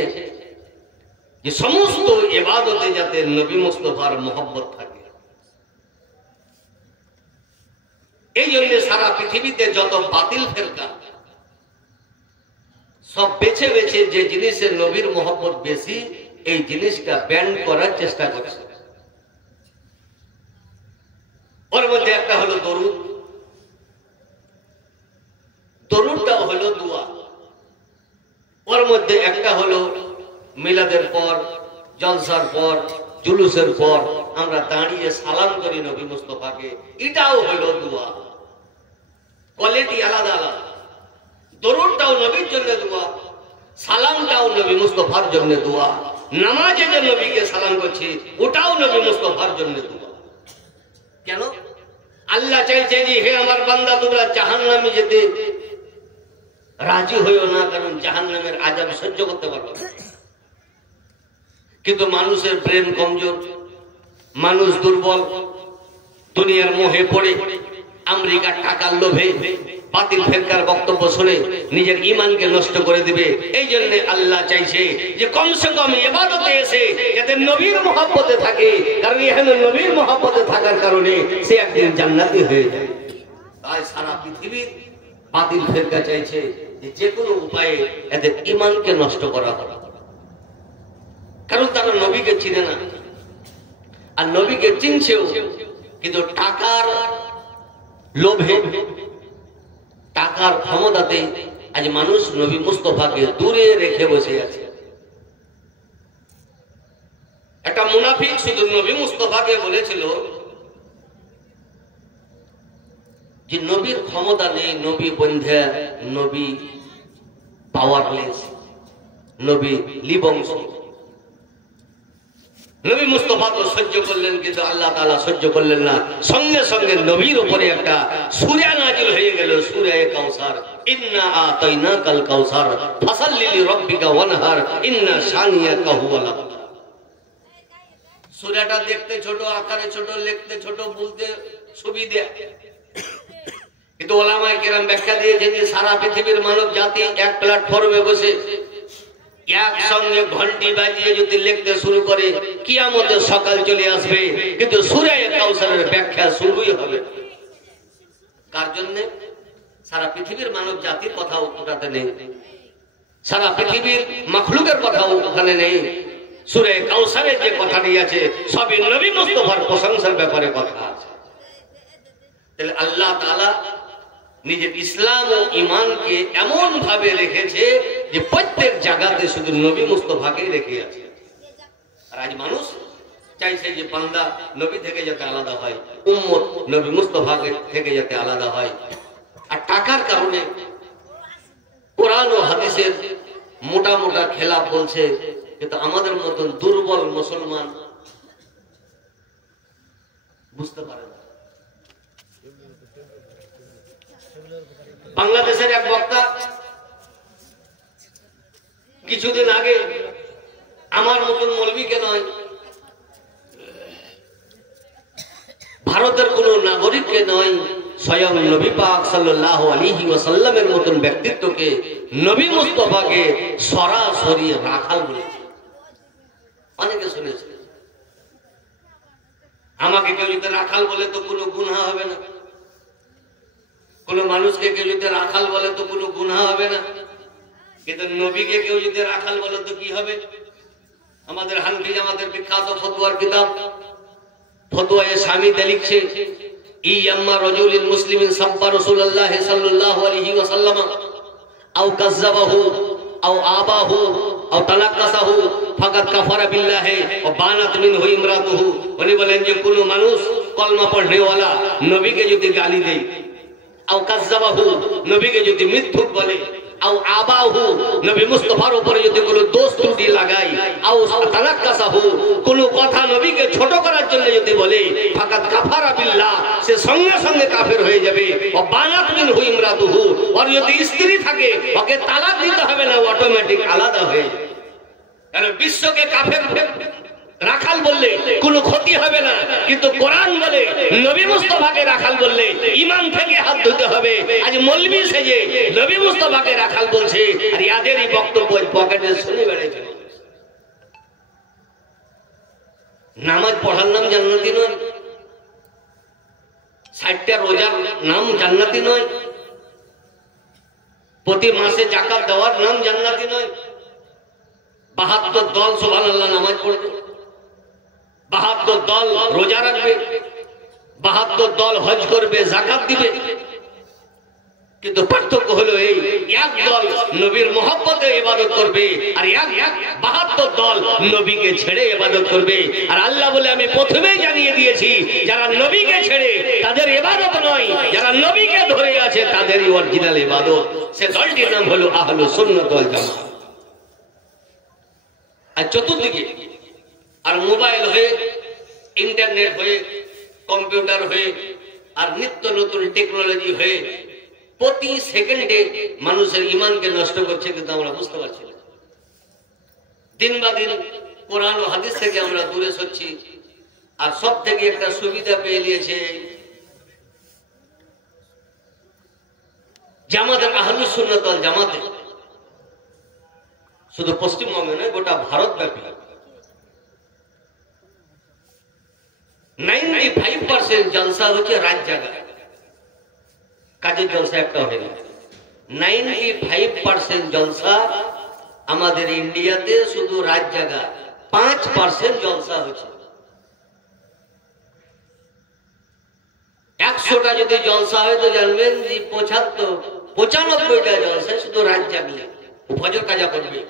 যে সমস্ত ইবাদতে যাতে নবী মুস্তাফার মহব্বত থাকে। এই জন্য সারা পৃথিবীতে যত বাতিল ফেরকা সব বেছে বেছে যে জিনিসের নবীর মহব্বত বেশি, এই জিনিসটা ব্যান করার চেষ্টা করছে। ওর মধ্যে একটা হলো দরুদ, দরুদটাও হলো দোয়া। ওর মধ্যে একটা হলো মিলাদের পর, জলসার পর, জুলুসের পর আমরা দাঁড়িয়ে সালাম করি নবী মুস্তাফাকে, এটাও হলো দোয়া। কোয়ালিটি আলাদা আলাদা। দরুদটাও নবীর জন্য দোয়া, সালামটাও নবী মুস্তাফার জন্য দোয়া। নামাজে যে নবীকে সালাম করছি ওটাও নবী মুস্তাফার জন্য দোয়া। কেন? আল্লাহ চাইছে যে হে আমার বান্দা তোমরা জাহান্নামে যেতে রাজি হইও না, কারণ জাহান্নামের আযাব সহ্য করতে পারবে না। কিন্তু মানুষের প্রেম কমজোর, মানুষ দুর্বল, দুনিয়ার মোহে পড়ে, আমেরিকার টাকার লোভে বাতিল ফেরকার বক্তব্য শুনে নিজের ঈমানকে নষ্ট করে দিবে। এই জন্য আল্লাহ চাইছে যে কমসে কম ইবাদতে এসে যাতে নবীর মহব্বতে থাকে, কারণ এখানে নবীর মহব্বতে থাকার কারণে সে একদিন জান্নাতি হয়ে যায়। তাই সারা পৃথিবীর বাতিল ফেরকা চাইছে যে কোনো উপায়ে এদের ঈমানকে নষ্ট করা হবে, কারণ তারা নবীকে চিনে না, আর নবীকে চিনছেও কিন্তু টাকার লোভে, টাকার ক্ষমতাতে আজ মানুষ নবী মুস্তাফাকে দূরে রেখে বসে আছে। একটা মুনাফিক শুধু নবী মুস্তাফাকে বলেছিল যে নবীর ক্ষমতা নেই, নবী বন্ধা, নবী পাওয়ারলেস, নবী লিবংশ। নবী মুস্তাফা তো সহ্য করলেন, কিন্তু আল্লাহ তাআলা সহ্য করলেন না। সঙ্গে সঙ্গে নবীর উপরে একটা সূরা নাজিল হয়ে গেল, সূরা কাউসার। ইন্না আতাইনাকাল কাউসার ফাসাল্লি লিরাব্বিকা ওয়ানহার ইন্না শানিয়াকা হুয়াল আবতার। সূরাটা দেখতে ছোট, আকারে ছোট, লিখতে ছোট, বলতে সুবিধা, কিন্তু ওলামায়ে কেরাম ব্যাখ্যা দিয়েছেন যে সারা পৃথিবীর মানব জাতি এক প্ল্যাটফর্মে বসে একসঙ্গে ঘন্টি বাজিয়ে যদি লিখতে শুরু করে, কিয়ামতের সকাল চলে আসবে, কিন্তু সূরা কাউসারের ব্যাখ্যা শুরুই হবে। কার জন্য? সারা পৃথিবীর মানব জাতির কথাও ওটাতে নেই, সারা পৃথিবীর মাখলুকের কথাও ওখানে নেই। সূরা কাউসারের যে কথাটি আছে সবই নবী মুস্তাফার প্রশংসার ব্যাপারে কথা আছে। তাহলে আল্লাহ তাআলা নিজের ইসলাম ও ঈমানকে এমন ভাবে রেখেছে যে প্রত্যেক জায়গাতে শুধু নবী মুস্তাফাকে রেখে আছে। আর আজ মানুষ চাইছে যে বান্দা নবী থেকে যাতে আলাদা হয়, উম্মত নবী মুস্তাফা থেকে যাতে আলাদা হয়। আর টাকার কারণে কোরআন ও হাদিসের মোটা মোটা খেলাফ বলছে, কিন্তু আমাদের মতন দুর্বল মুসলমান বুঝতে পারে না। বাংলাদেশের এক বক্তা কিছুদিন আগে আমার মতন মৌলবীকে নয়, ভারতের কোন নাগরিককে নয়, স্বয়ং নবী পাক সাল্লাল্লাহু আলাইহি ওয়াসাল্লামের মতন ব্যক্তিত্বকে, নবী মুস্তাফাকে সরাসরি রাখাল বলেছে। অনেকে শুনেছে। আমাকে কেউ যদি রাখাল বলে তো কোনো গুনাহ হবে না, কোন মানুষকে কেউ যদি রাখাল বলে তো কোনো গুনাহ হবে না, কিন্তু নবীকে কেউ যদি রাখাল বলে তো কি হবে? আমাদের হানফি জামাতের বিখ্যাত ফতোয়ার কিতাব ফতোয়ায়ে শামিতে লিখছে, ইয়াম্মা রাজুলিল মুসলিমিন সাব্বা রাসূলুল্লাহ সাল্লাল্লাহু আলাইহি ওয়াসাল্লাম আও কাযাবাহু আও আবাহু আও তানাক্কাসাহু ফাকাদ কাফারা বিল্লাহি ওয়া বানাত মিনহু ইমরাতুহু। উনি বলেন যে কোন মানুষ কলমা পড়নেওয়ালা নবীকে যদি গালি দেয়, আও কাযাবাহু নবীকে যদি মিথ্যুক বলে, আও আবাহু নবী মুস্তাফার উপরে যদি কোনো দোষ ত্রুটি লাগায়, আও তানাক্কাসাহু কোন কথা নবীকে ছোট করার জন্য যদি বলে, ফাকাদ কাফারা বিল্লাহ সে সঙ্গে সঙ্গে কাফের হয়ে যাবে। ওয়া বানাত মিনহু ইমরাতুহু, আর যদি স্ত্রী থাকে ওকে তালাক দিতে হবে না, অটোমেটিক আলাদা হয়ে যাবে। কারণ বিশ্বকে কাফের রাখাল বললে কোনো ক্ষতি হবে না, কিন্তু কোরআন বলে নবী মুস্তাফাকে রাখাল বললে ঈমান থেকে হাত ধুতে হবে। আজ মৌলবি সেজে নবী মুস্তাফাকে রাখাল বলছে, আর ইয়াদেরই বক্তব্য পকেটে শুনে বেড়াইছে। নামাজ পড়ার নাম জান্নাতি নয়, 60টা রোজার নাম জান্নাতি নয়, প্রতি মাসে যাকাত দেওয়ার নাম জান্নাতি নয়। 72 দল সুবহানাল্লাহ নামাজ পড়বে, 72 দল রোজা রাখবে, 72 দল হজ করবে, যাকাত দিবে, কিন্তু পার্থক্য হলো এই, এক দল নবীর মহব্বতে ইবাদত করবে, আর এক 72 দল নবীকে ছেড়ে ইবাদত করবে। আর আল্লাহ বলে আমি প্রথমেই জানিয়ে দিয়েছি, যারা নবীকে ছেড়ে তাদের ইবাদত নয়, যারা নবীকে ধরে আছে তাদেরই অরিজিনাল ইবাদত। সে দলটির নাম হলো আহলুস সুন্নাত ওয়াল জামাত। আর চতুর্দিকে আর মোবাইল হয়ে, ইন্টারনেট হয়ে, কম্পিউটার হয়ে, আর নিত্য নতুন টেকনোলজি হয়ে প্রতি সেকেন্ডে মানুষের ঈমানকে নষ্ট করছে, কিন্তু আমরা বুঝতে পারছি না। দিন বা দিন কোরআন ও হাদিস থেকে আমরা দূরে সরছি। আর সব থেকে একটা সুবিধা পেয়ে নিয়েছে, যে আমাদের আহলুস সুন্নাত ওয়াল জামাতে শুধু পশ্চিমবঙ্গে নয়, গোটা ভারত ব্যাপী 95% জলসা হচ্ছে রাত জাগা, কাজের জলসা একটা হয় না। 95% জলসা আমাদের ইন্ডিয়াতে শুধু রাত জাগা, 5% জলসা হচ্ছে। 100টা যদি জলসা হয় তো জানবেন যে 95টা জলসা শুধু রাত জাগলে ফজর কাজা করবে।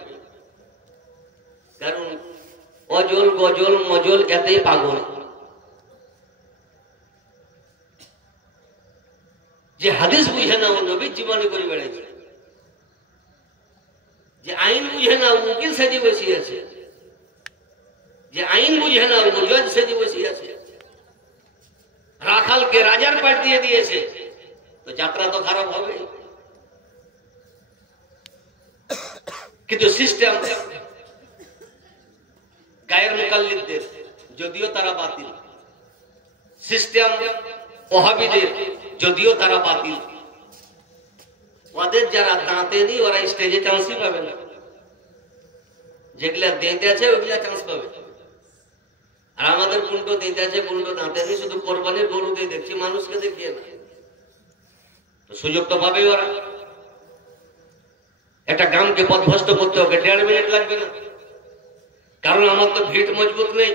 কারণ অজল গজল মজল এতে পাগল, যে হাদিস বুঝে না ও নবীর জীবনে করে বেড়াইছে, যে আইন বুঝে না উকিল সেজে বসে আছে, যে আইন বুঝে না ও জজ সেজে বসে আছে, রাখালকে রাজার পাট দিয়ে দিয়েছে, তো যাত্রা তো খারাপ হবে। কিন্তু সিস্টেম গায়ের মুকাল্লিদদের, যদিও তারা বাতিল, সিস্টেম ওহাবীদের, যদিও তারা বাতিল, ওদের যারা দাঁতে নেই ওরা স্টেজে চান্সই পাবে না, যেগুলা দাঁতে আছে ওইগুলা চান্স পাবে। আর আমাদের কুন্টো দাঁতে আছে, কুন্টো দাঁতে নেই, শুধু কোরবানির গরুকে দেখছি, মানুষকে দেখিয়ে না, তো সুযোগ তো পাবে ওরা। একটা গ্রামকে পথভ্রষ্ট করতে হবে 1.5 মিনিট লাগবে না, কারণ আমার তো ভিত মজবুত নেই।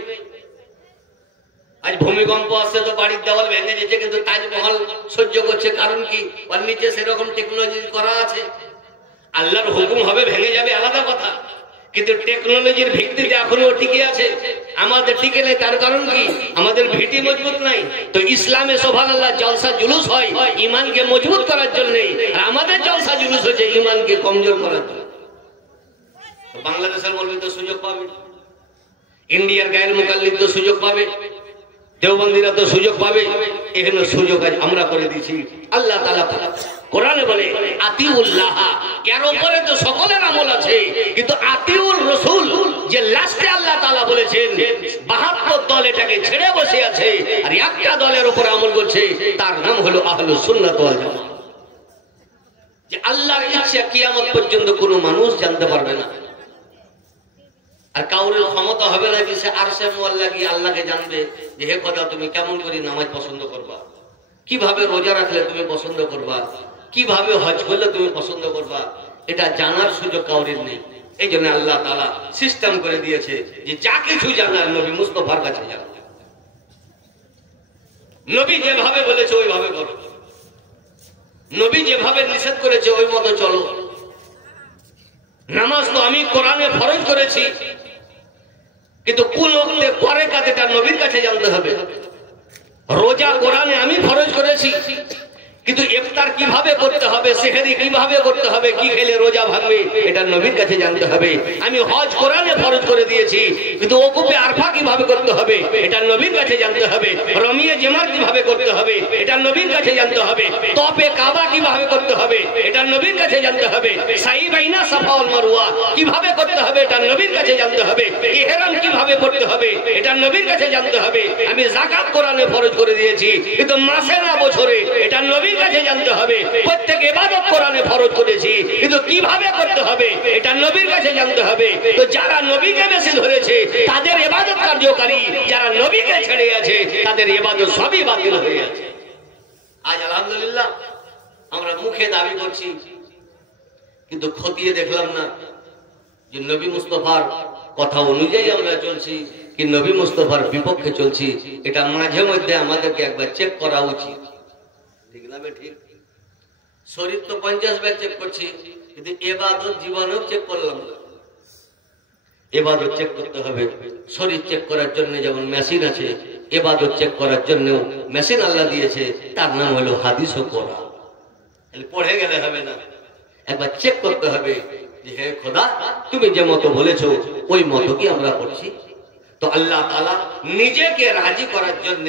আজ ভূমিকম্প আসছে তো বাড়ির দেওয়াল ভেঙে যেছে, কিন্তু তাজমহল সহ্য করছে, কারণ কি ওর নিচে সেরকম টেকনোলজি করা আছে। আল্লাহর হুকুম হবে ভেঙে যাবে আলাদা কথা, কিন্তু টেকনোলজির ভিত্তিতে এখনো টিকে আছে। আমাদের টিকে নেই, তার কারণ কি আমাদের ভিটি মজবুত নাই। তো ইসলামে সুবহানাল্লাহ জলসা জুলুস হয় ঈমানকে মজবুত করার জন্য, আর আমাদের জলসা জুলুস হচ্ছে ঈমানকে কমজোর করার জন্য। বাংলাদেশের মৌলবী তো সুযোগ পাবে, ইন্ডিয়ার গায়ের মুকাল্লিদ তো সুযোগ পাবে, দেওবন্দিরা তো সুযোগ পাবে। এখানে সুযোগ আজ আমরা করে দিয়েছি। আল্লাহ তাআলা কোরআনে বলে আতিউল্লাহ, এর উপরে তো সকলের আমল আছে, কিন্তু আতিউর রাসূল যে লাস্টে আল্লাহ তাআলা বলেছেন 72 দল এটাকে ছেড়ে বসে আছে, আর একটা দলের উপর আমল করছে, তার নাম হলো আহলুস সুন্নাত ওয়াল জামাত। যে আল্লাহর ইচ্ছা কিয়ামত পর্যন্ত কোনো মানুষ জানতে পারবে না, আর কাউরের ক্ষমতা হবে না যে সে আরশে মুআল্লা গিয়ে আল্লাহকে জানবে যে হে খোদা তুমি কেমন করে নামাজ পছন্দ করবা, কিভাবে রোজা রাখলে তুমি পছন্দ করবা, কিভাবে হজ করলে তুমি পছন্দ করবা, এটা জানার সুযোগ কাউরের নেই। এই জন্য আল্লাহ তাআলা সিস্টেম করে দিয়েছে যে যা কিছু জানার নবী মুস্তাফার কাছে জানো, নবী যেভাবে বলেছে ওইভাবে করো, নবী যেভাবে নিষেধ করেছে ওই মতো চলো। নামাজ তো আমি কোরআনে ফরজ করেছি, কিন্তু কোন ওয়াক্তে পরে কাজটা নবীর কাছে জানতে হবে। রোজা কোরআনে আমি ফরজ করেছি, কিন্তু ইফতার কিভাবে করতে হবে, সেহরি কিভাবে করতে হবে, কি খেলে রোজা ভাঙবে, এটা নবীর কাছে জানতে হবে। আমি হজ কোরআনে ফরজ করে দিয়েছি, কিন্তু ওকুফে আরফা কিভাবে করতে হবে, এটা নবীর কাছে জানতে হবে। রমিয়ে জিমার কিভাবে করতে হবে, এটা নবীর কাছে জানতে হবে। তপে কাবা কিভাবে করতে হবে, এটা নবীর কাছে জানতে হবে। সাই বাইনা সাফা ওয়াল মারওয়া কিভাবে করতে হবে, এটা নবীর কাছে জানতে হবে। ইহরাম কিভাবে পড়তে হবে, এটা নবীর কাছে জানতে হবে। আমি যাকাত কোরআনে ফরজ করে দিয়েছি, কিন্তু মাসে না বছরে, এটা নবীর কাছে জানতে হবে। প্রত্যেক ইবাদত কোরআনে ফরজ করেছি, কিন্তু কিভাবে করতে হবে এটা নবীর কাছে জানতে হবে। তো যারা নবীকে বেশি ধরেছে তাদের ইবাদত কার্যকারী, যারা নবীকে ছেড়ে আছে তাদের ইবাদত সবই বাতিল হয়ে আছে। আজ আলহামদুলিল্লাহ আমরা মুখে দাবি করছি, কিন্তু খতিয়ে দেখলাম না যে নবী মুস্তাফার কথা অনুযায়ী আমরা চলছি কি নবী মুস্তাফার বিপক্ষে চলছি। এটা মাঝে মধ্যে আমাদেরকে একবার চেক করা উচিত, ঠিক না? ঠিক, শরীর তো 50 বার চেক করছি, কিন্তু ইবাদত জীবনেও চেক করলাম না। ইবাদত চেক করতে হবে। শরীর চেক করার জন্য যেমন মেশিন আছে, ইবাদত চেক করার জন্য মেশিন আল্লাহ দিয়েছে, তার নাম হলো হাদিস ও কোরআন। পড়ে গেলে হবে না, একবার চেক করতে হবে যে হে খোদা তুমি যে মতো বলেছো ওই মতো কি আমরা পড়ছি। তো আল্লাহ তাআলা নিজেকে রাজি করার জন্য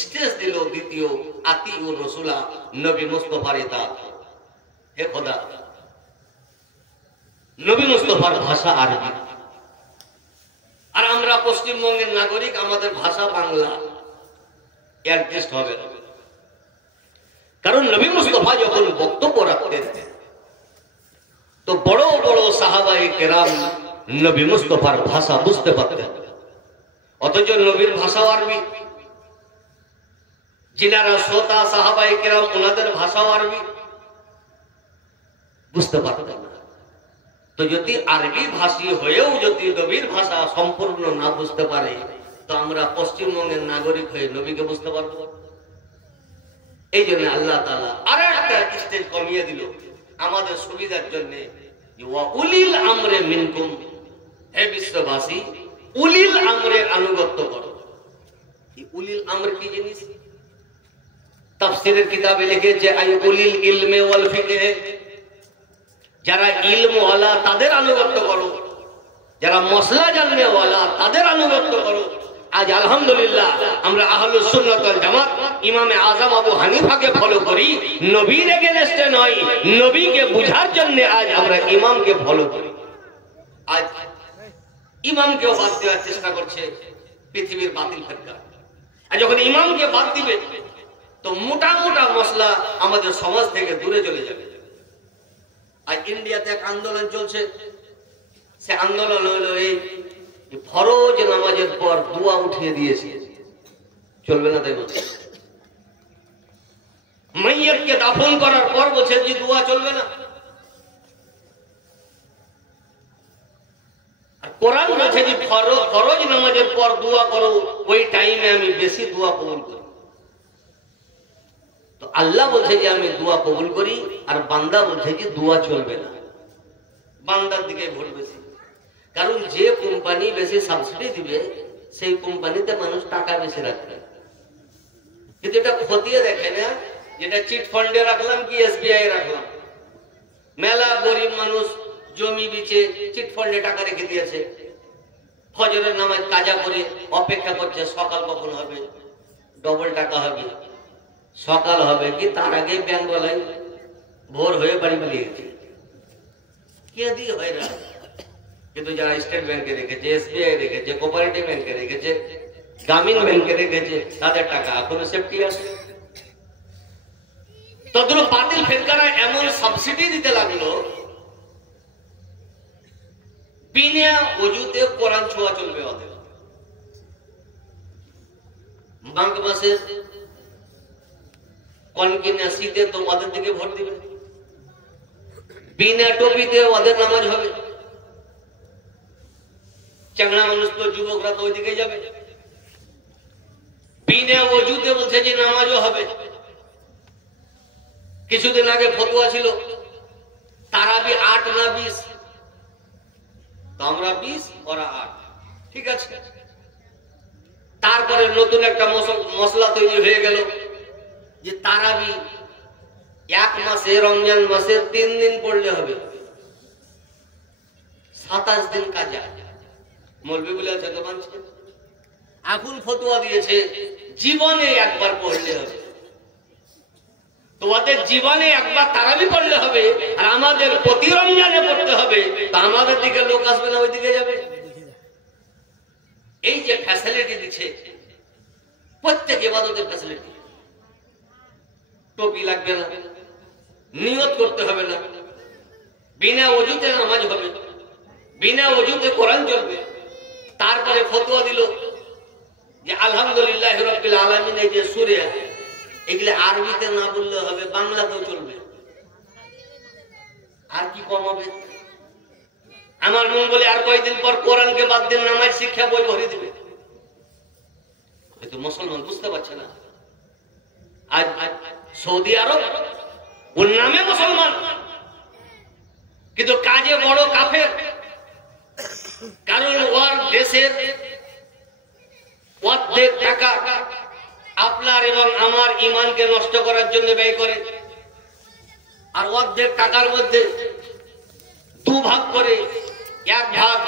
স্টেজ দিল দ্বিতীয় আতিউর রাসূলা, নবী মুস্তাফার ইতাআত। হে খোদা, নবী মুস্তাফার ভাষা আরবি, আর আমরা পশ্চিমবঙ্গের নাগরিক, আমাদের ভাষা বাংলা, অ্যাডজাস্ট হবে না। কারণ নবী মুস্তাফা যখন বক্তব্য রাখতেন তো বড় বড় সাহাবায়ে কেরাম নবী মুস্তাফার ভাষা বুঝতে পারতেন, অথচ নবীর ভাষাও আরবি। যিনারা শ্রোতা সাহাবায়ে কেরাম ওনাদের ভাষাও আরবি, বুঝতে পারতেন না। তো যদি আরবি ভাষী হয়েও যদি নবীর ভাষা সম্পূর্ণ না বুঝতে পারে তো আমরা পশ্চিমবঙ্গের নাগরিক হয়ে নবীকে বুঝতে পারবো? এই জন্য আল্লাহ তাআলা আর একটা স্টেজ কমিয়ে দিল আমাদের সুবিধার জন্য, উলিল আমরে মিনকুম, হে বিশ্ববাসী উলিল আমরের আনুগত্য করো। উলিল আমর কি জিনিস? তাফসীরের কিতাবে লিখেছে আই উলিল ইলমে ওয়াল ফিকহে, যারা ইলম ওয়ালা তাদের আনুগত্য করো, যারা মসলা জাননে ওয়ালা তাদের আনুগত্য করো। আজ আলহামদুলিল্লাহ আমরা আহলুস সুন্নাত ওয়াল জামাত ইমামে আযম আবু হানিফাকে ফলো করি, নবীর এগেইনস্টে নয়, নবীকে বুঝার জন্য আজ আমরা ইমামকে ফলো করি। আজ ইমামকেও বাদ দেওয়ার চেষ্টা করছে পৃথিবীর বাতিল ফিরকা। আর যখন ইমামকে বাদ দিবে তো মোটা মোটা মসলা আমাদের সমাজ থেকে দূরে চলে যাবে। আজ ইন্ডিয়াতে এক আন্দোলন চলছে, সে আন্দোলন হলো এই ফরজ নামাজের পর দোয়া উঠিয়ে দিয়েছে, চলবে না তাই বলছে। মাইয়াতকে দাফন করার পর বলছে যে দোয়া চলবে না। আর কোরআন বলছে যে ফরজ নামাজের পর দোয়া করো, ওই টাইমে আমি বেশি দোয়া কবুল করি। তো আল্লাহ বলছে যে আমি দোয়া কবুল করি, আর বান্দা বলছে যে দোয়া চলবে না। বান্দার দিকে ভোট বেশি, কারণ যে কোম্পানি বেশি সাবসিডি দিবে সেই কোম্পানিতে মানুষ টাকা বেশি রাখবে। কিন্তু এটা খতিয়ে দেখে না যেটা চিট ফান্ডে রাখলাম কি এসবিআই রাখলাম। মেলা গরিব মানুষ জমি বিচে চিট ফান্ডে টাকা রেখে দিয়েছে, ফজরের নামাজ কাজা করে অপেক্ষা করছে সকাল কখন হবে, ডবল টাকা হবে, সকাল হবে কি তার আগে ব্যাংক বলাই ভোর হয়ে বাড়ি পালিয়ে গেছে। কে দিয়ে হয় না? কিন্তু যারা স্টেট ব্যাংকে রেখেছে, এসবিআই রেখেছে, কোঅপারেটিভ ব্যাংকে রেখেছে, গ্রামীণ ব্যাংকে রেখেছে, তাদের টাকা এখনো সেফটি আছে। তদ্রুপ বাতিল ফিরকারা এমন সাবসিডি দিতে লাগলো, বিনা ওযুতে কোরআন ছোঁয়া চলবে ওদের। মাঘ মাসে কনকিনাসিতে তো ওদের দিকে ভোট দিবে, বিনা টুপিতে ওদের নামাজ হবে। চাংড়া মানুষ তো যুবকরা তো ওইদিকে যাবে। বিনা ওযুতে বলছে যে নামাজও হবে। কিছুদিন আগে ফতোয়া ছিল তারাবি 8 না 20, তো আমরা 20 ওরা 8, ঠিক আছে। তারপরে নতুন একটা মশলা তৈরি হয়ে গেল যে তারাবি 1 মাসে রমজান মাসে 3 দিন পড়লে হবে, 27 দিন কাজা। মৌলবি বলে আছে তো মানছে। এখন ফতোয়া দিয়েছে জীবনে একবার পড়লে হবে। তোমাদের জীবনে একবার তারাবি পড়লে হবে, আর আমাদের প্রতি রমজানে পড়তে হবে। তা আমাদের দিকে লোক আসবে না, ওই দিকে যাবে। এই যে ফ্যাসিলিটি দিচ্ছে, প্রত্যেক ইবাদতের ফ্যাসিলিটি। টুপি লাগবে না, নিয়ত করতে হবে না, বিনা ওযুতে নামাজ হবে, বিনা ওযুতে কোরআন চলবে। তারপরে ফতোয়া দিল যে আলহামদুলিল্লাহি রাব্বিল আলামিন, এই যে সূরা এগুলো আরবিতে না বললে হবে, বাংলাতেও চলবে। আর কি কম হবে? আমার মন বলে আর কয়েকদিন পর কোরআনকে বাদ দিয়ে নামাজ শিক্ষা বই ভরে দিবে। হয়তো মুসলমান বুঝতে পারছে না। আজ সৌদি আরব ওর নামে মুসলমান, কিন্তু কাজে বড় কাফের। কারণ ওর দেশের অর্ধেক টাকা আপনার এবং আমার ঈমানকে নষ্ট করার জন্য ব্যয় করে, আর অর্ধেক টাকার মধ্যে 2 ভাগ করে 1 ভাগ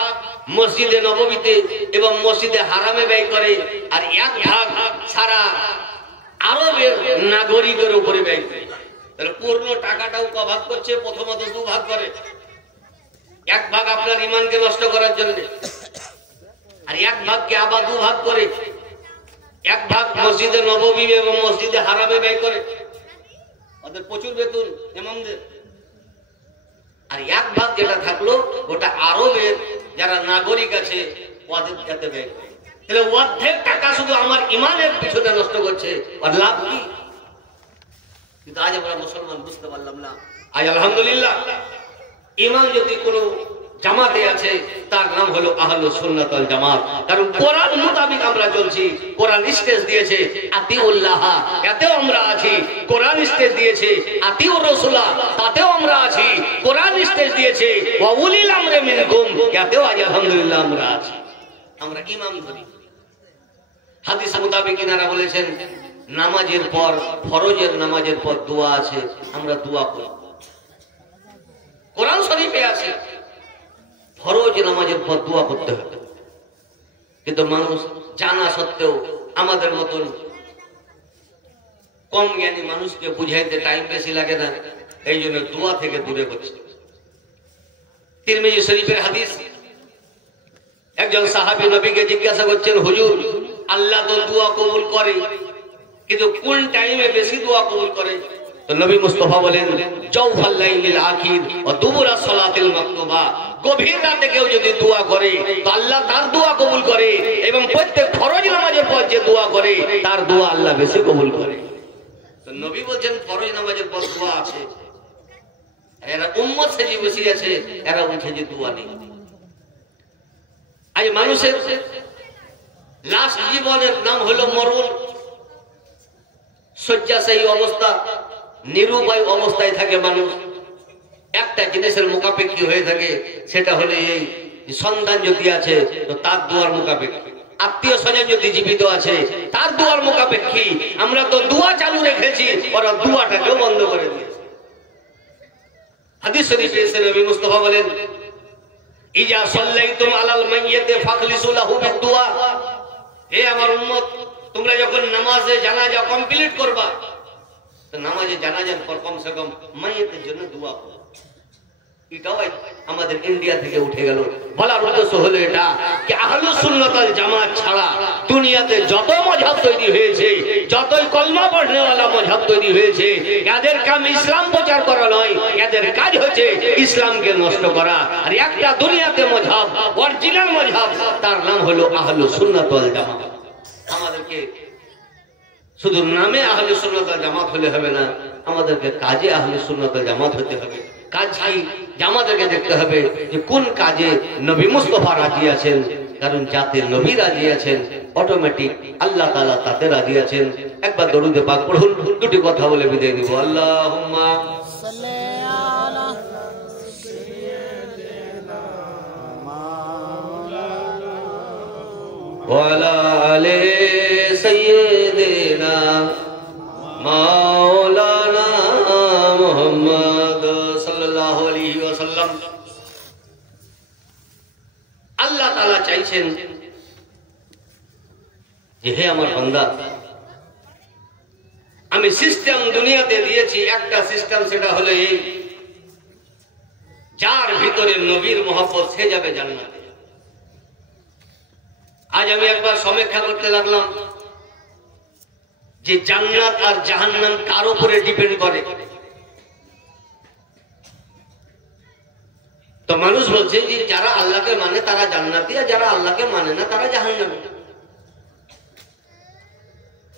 মসজিদে নববীতে এবং মসজিদে হারামে ব্যয় করে, আর 1 ভাগ সারা আরবের নাগরিকের উপরে ব্যয় করে। তাহলে পূর্ণ টাকাটাও কভার করছে, প্রথমত 2 ভাগ করে। 1 ভাগ আপনার ঈমানকে নষ্ট করার জন্য, আর 1 ভাগকে আবার 2 ভাগ করে 1 ভাগ মসজিদে নববী এবং মসজিদে হারামে ব্যয় করে। ওদের প্রচুর বেতন ইমামদের। আর 1 ভাগ যেটা থাকলো ওটা আরবের যারা নাগরিক আছে ওদের যাতে ব্যয় করে। তাহলে অর্ধেক টাকা শুধু আমার ইমানের পিছনে নষ্ট করছে, আর লাভ কি? কিন্তু আজ আমরা মুসলমান বুঝতে পারলাম না। আজ আলহামদুলিল্লাহ ইমাম যদি কোনো জামাতে আছে তার নাম হলো আহলুস সুন্নাত ওয়াল জামাত, কারণ কোরআন মোতাবেক আমরা চলছি। কোরআন স্টেজ দিয়েছে আতিউল্লাহ, এতেও আমরা আছি। কোরআন স্টেজ দিয়েছে আতিউর রাসূলা, তাতেও আমরা আছি। কোরআন স্টেজ দিয়েছে ওয়া উলিল আমরি মিনকুম, এতেও আজ আলহামদুলিল্লাহ আমরা আছি। আমরা ইমাম ধরি। হাদিস মোতাবেক কিনারা বলেছেন নামাজের পর, ফরজের নামাজের পর দোয়া আছে, আমরা দোয়া করি। কোরআন শরীফে আছে ফরজ নামাজের পর দোয়া করতে হবে, কিন্তু মানুষ জানা সত্ত্বেও আমাদের মতন কম জ্ঞানী মানুষকে বুঝাইতে টাইম বেশি লাগে না, এই জন্য দোয়া থেকে দূরে হচ্ছে। তিরমিজি শরীফের হাদিস, একজন সাহাবী নবীকে জিজ্ঞাসা করছেন, হুজুর আল্লাহ তো দোয়া কবুল করে, কিন্তু কোন টাইমে বেশি দোয়া কবুল করে? তো নবী মুস্তাফা বলেন জাওফাল লাইলিল আখির ওয়া দুবুরা সালাতিল মাকতুবা, গভীর রাতে কেউ যদি দোয়া করে তো আল্লাহ তার দোয়া কবুল করে, এবং প্রত্যেক ফরজ নামাজের পর যে দোয়া করে তার দোয়া আল্লাহ বেশি কবুল করে। তো নবী বলেন ফরজ নামাজের পর দোয়া আছে, এরা উম্মত সেজে বসে আছে, এরা বলছে যে দোয়া নেই। আজ মানুষের লাস্ট জীবনের নাম হলো মরণ, শয্যাশায়ী অবস্থা, নিরুপায় অবস্থায় থাকে মানুষ। একটা জিনিসের মুখাপেক্ষী হয়ে থাকে, সেটা হলো এই সন্তান যদি আছে তো তার দোয়ার মুখাপেক্ষী, আত্মীয় স্বজন যদি জীবিত আছে তার দোয়ার মুখাপেক্ষী। আমরা তো দোয়া চালু রেখেছি, ওরা দোয়াটাকেও বন্ধ করে দিয়েছে। হাদিস শরীফে এসে নবী মুস্তাফা বলেন ইজা সাল্লাইতুম আলাল মাইয়িতি ফাখলিসু লাহু বিদুআ, হে আমার উম্মত, তোমরা যখন নামাজে জানাজা কমপ্লিট করবা তো নামাজে জানাজার পর কমসে কম মাইয়িতের জন্য দোয়া করো। এটাও আমাদের ইন্ডিয়া থেকে উঠে গেল। বলার উদ্দেশ্য হলো এটা যে আহলুস সুন্নাত ওয়াল জামাত ছাড়া দুনিয়াতে যত মাযহাব তৈরি হয়েছে, যতই কলমা পড়নেওয়ালা মাযহাব তৈরি হয়েছে, এদের কাম ইসলাম প্রচার করা নয়, এদের কাজ হচ্ছে ইসলামকে নষ্ট করা। আর একটা দুনিয়াতে মাযহাব, অরিজিনাল মাযহাব, তার নাম হলো আহলুস সুন্নাত ওয়াল জামাত। আমাদেরকে শুধু নামে আহলুস সুন্নাত ওয়াল জামাত হলে হবে না, আমাদেরকে কাজে আহলুস সুন্নাত ওয়াল জামাত হতে হবে। কাজ কি? আমাদেরকে দেখতে হবে যে কোন কাজে নবী মুস্তাফা রাজি আছেন, কারণ যাতে নবী রাজি আছেন অটোমেটিক আল্লাহ তাআলা তাতে রাজি আছেন। একবার দরুদে পাক পড়ুন, দুটি কথা বলে বিদায় দিব। আল্লাহুম্মা সাল্লি আলা সাইয়্যিদিনা মাওলানা ওয়া আলা আলি সাইয়্যিদিনা মাওলানা মুহাম্মদ সাল্লাল্লাহু আলাইহি ওয়াসাল্লাম। আল্লাহ তাআলা চাইছেন যে হে আমার বান্দা, আমি সিস্টেম দুনিয়াতে দিয়েছি একটা সিস্টেম, সেটা হলো এই, যার ভিতরে নবীর মহব্বত সে যাবে জান্নাতে। আজ আমি একবার সমীক্ষা করতে লাগলাম যে জান্নাত আর জাহান্নাম কার উপরে ডিপেন্ড করে। তো মানুষ বলছে যে যারা আল্লাহকে মানে তারা জান্নাতি, আর যারা আল্লাহকে মানে না তারা জাহান্নামী।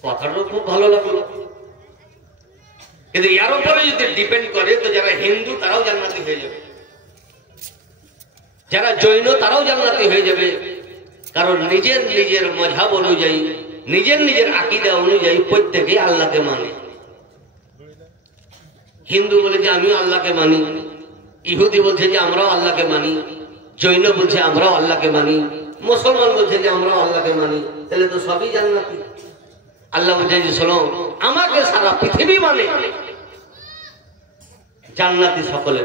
কথাটা খুব ভালো লাগলো, কিন্তু এর উপরে যদি ডিপেন্ড করে তো যারা হিন্দু তারাও জান্নাতি হয়ে যাবে, যারা জৈন তারাও জান্নাতি হয়ে যাবে, কারণ নিজের নিজের মাযহাব অনুযায়ী, নিজের নিজের আকীদা অনুযায়ী প্রত্যেকেই আল্লাহকে মানে। হিন্দু বলে যে আমিও আল্লাহকে মানি, ইহুদি বলছে যে আমরাও আল্লাহকে মানি, জৈন বলছে আমরাও আল্লাহকে মানি, মুসলমান বলছে যে আমরাও আল্লাহকে মানি, তাহলে তো সবই জান্নাতি। আল্লাহ বলছে যে শোনো, আমাকে সারা পৃথিবী মানে, জান্নাতি সকলে।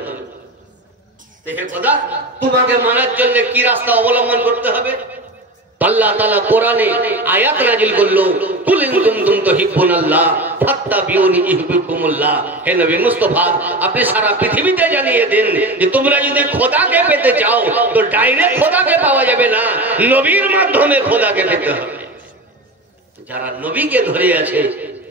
দেখে খোদা, তোমাকে মানার জন্য কি রাস্তা অবলম্বন করতে হবে? আল্লাহ তাআলা কোরআনে আয়াত নাযিল করলো, কুল ইন কুনতুম তুহিব্বুনাল্লাহ ফাত্তাবিউনি ইউহিব্বুকুমুল্লাহ। হে নবী মুস্তাফা, আপনি সারা পৃথিবীতে জানিয়ে দেন যে তোমরা যদি খোদাকে পেতে চাও তো ডাইরেক্ট খোদাকে পাওয়া যাবে না, নবীর মাধ্যমে খোদাকে পেতে হবে। যারা নবীকে ধরে আছে,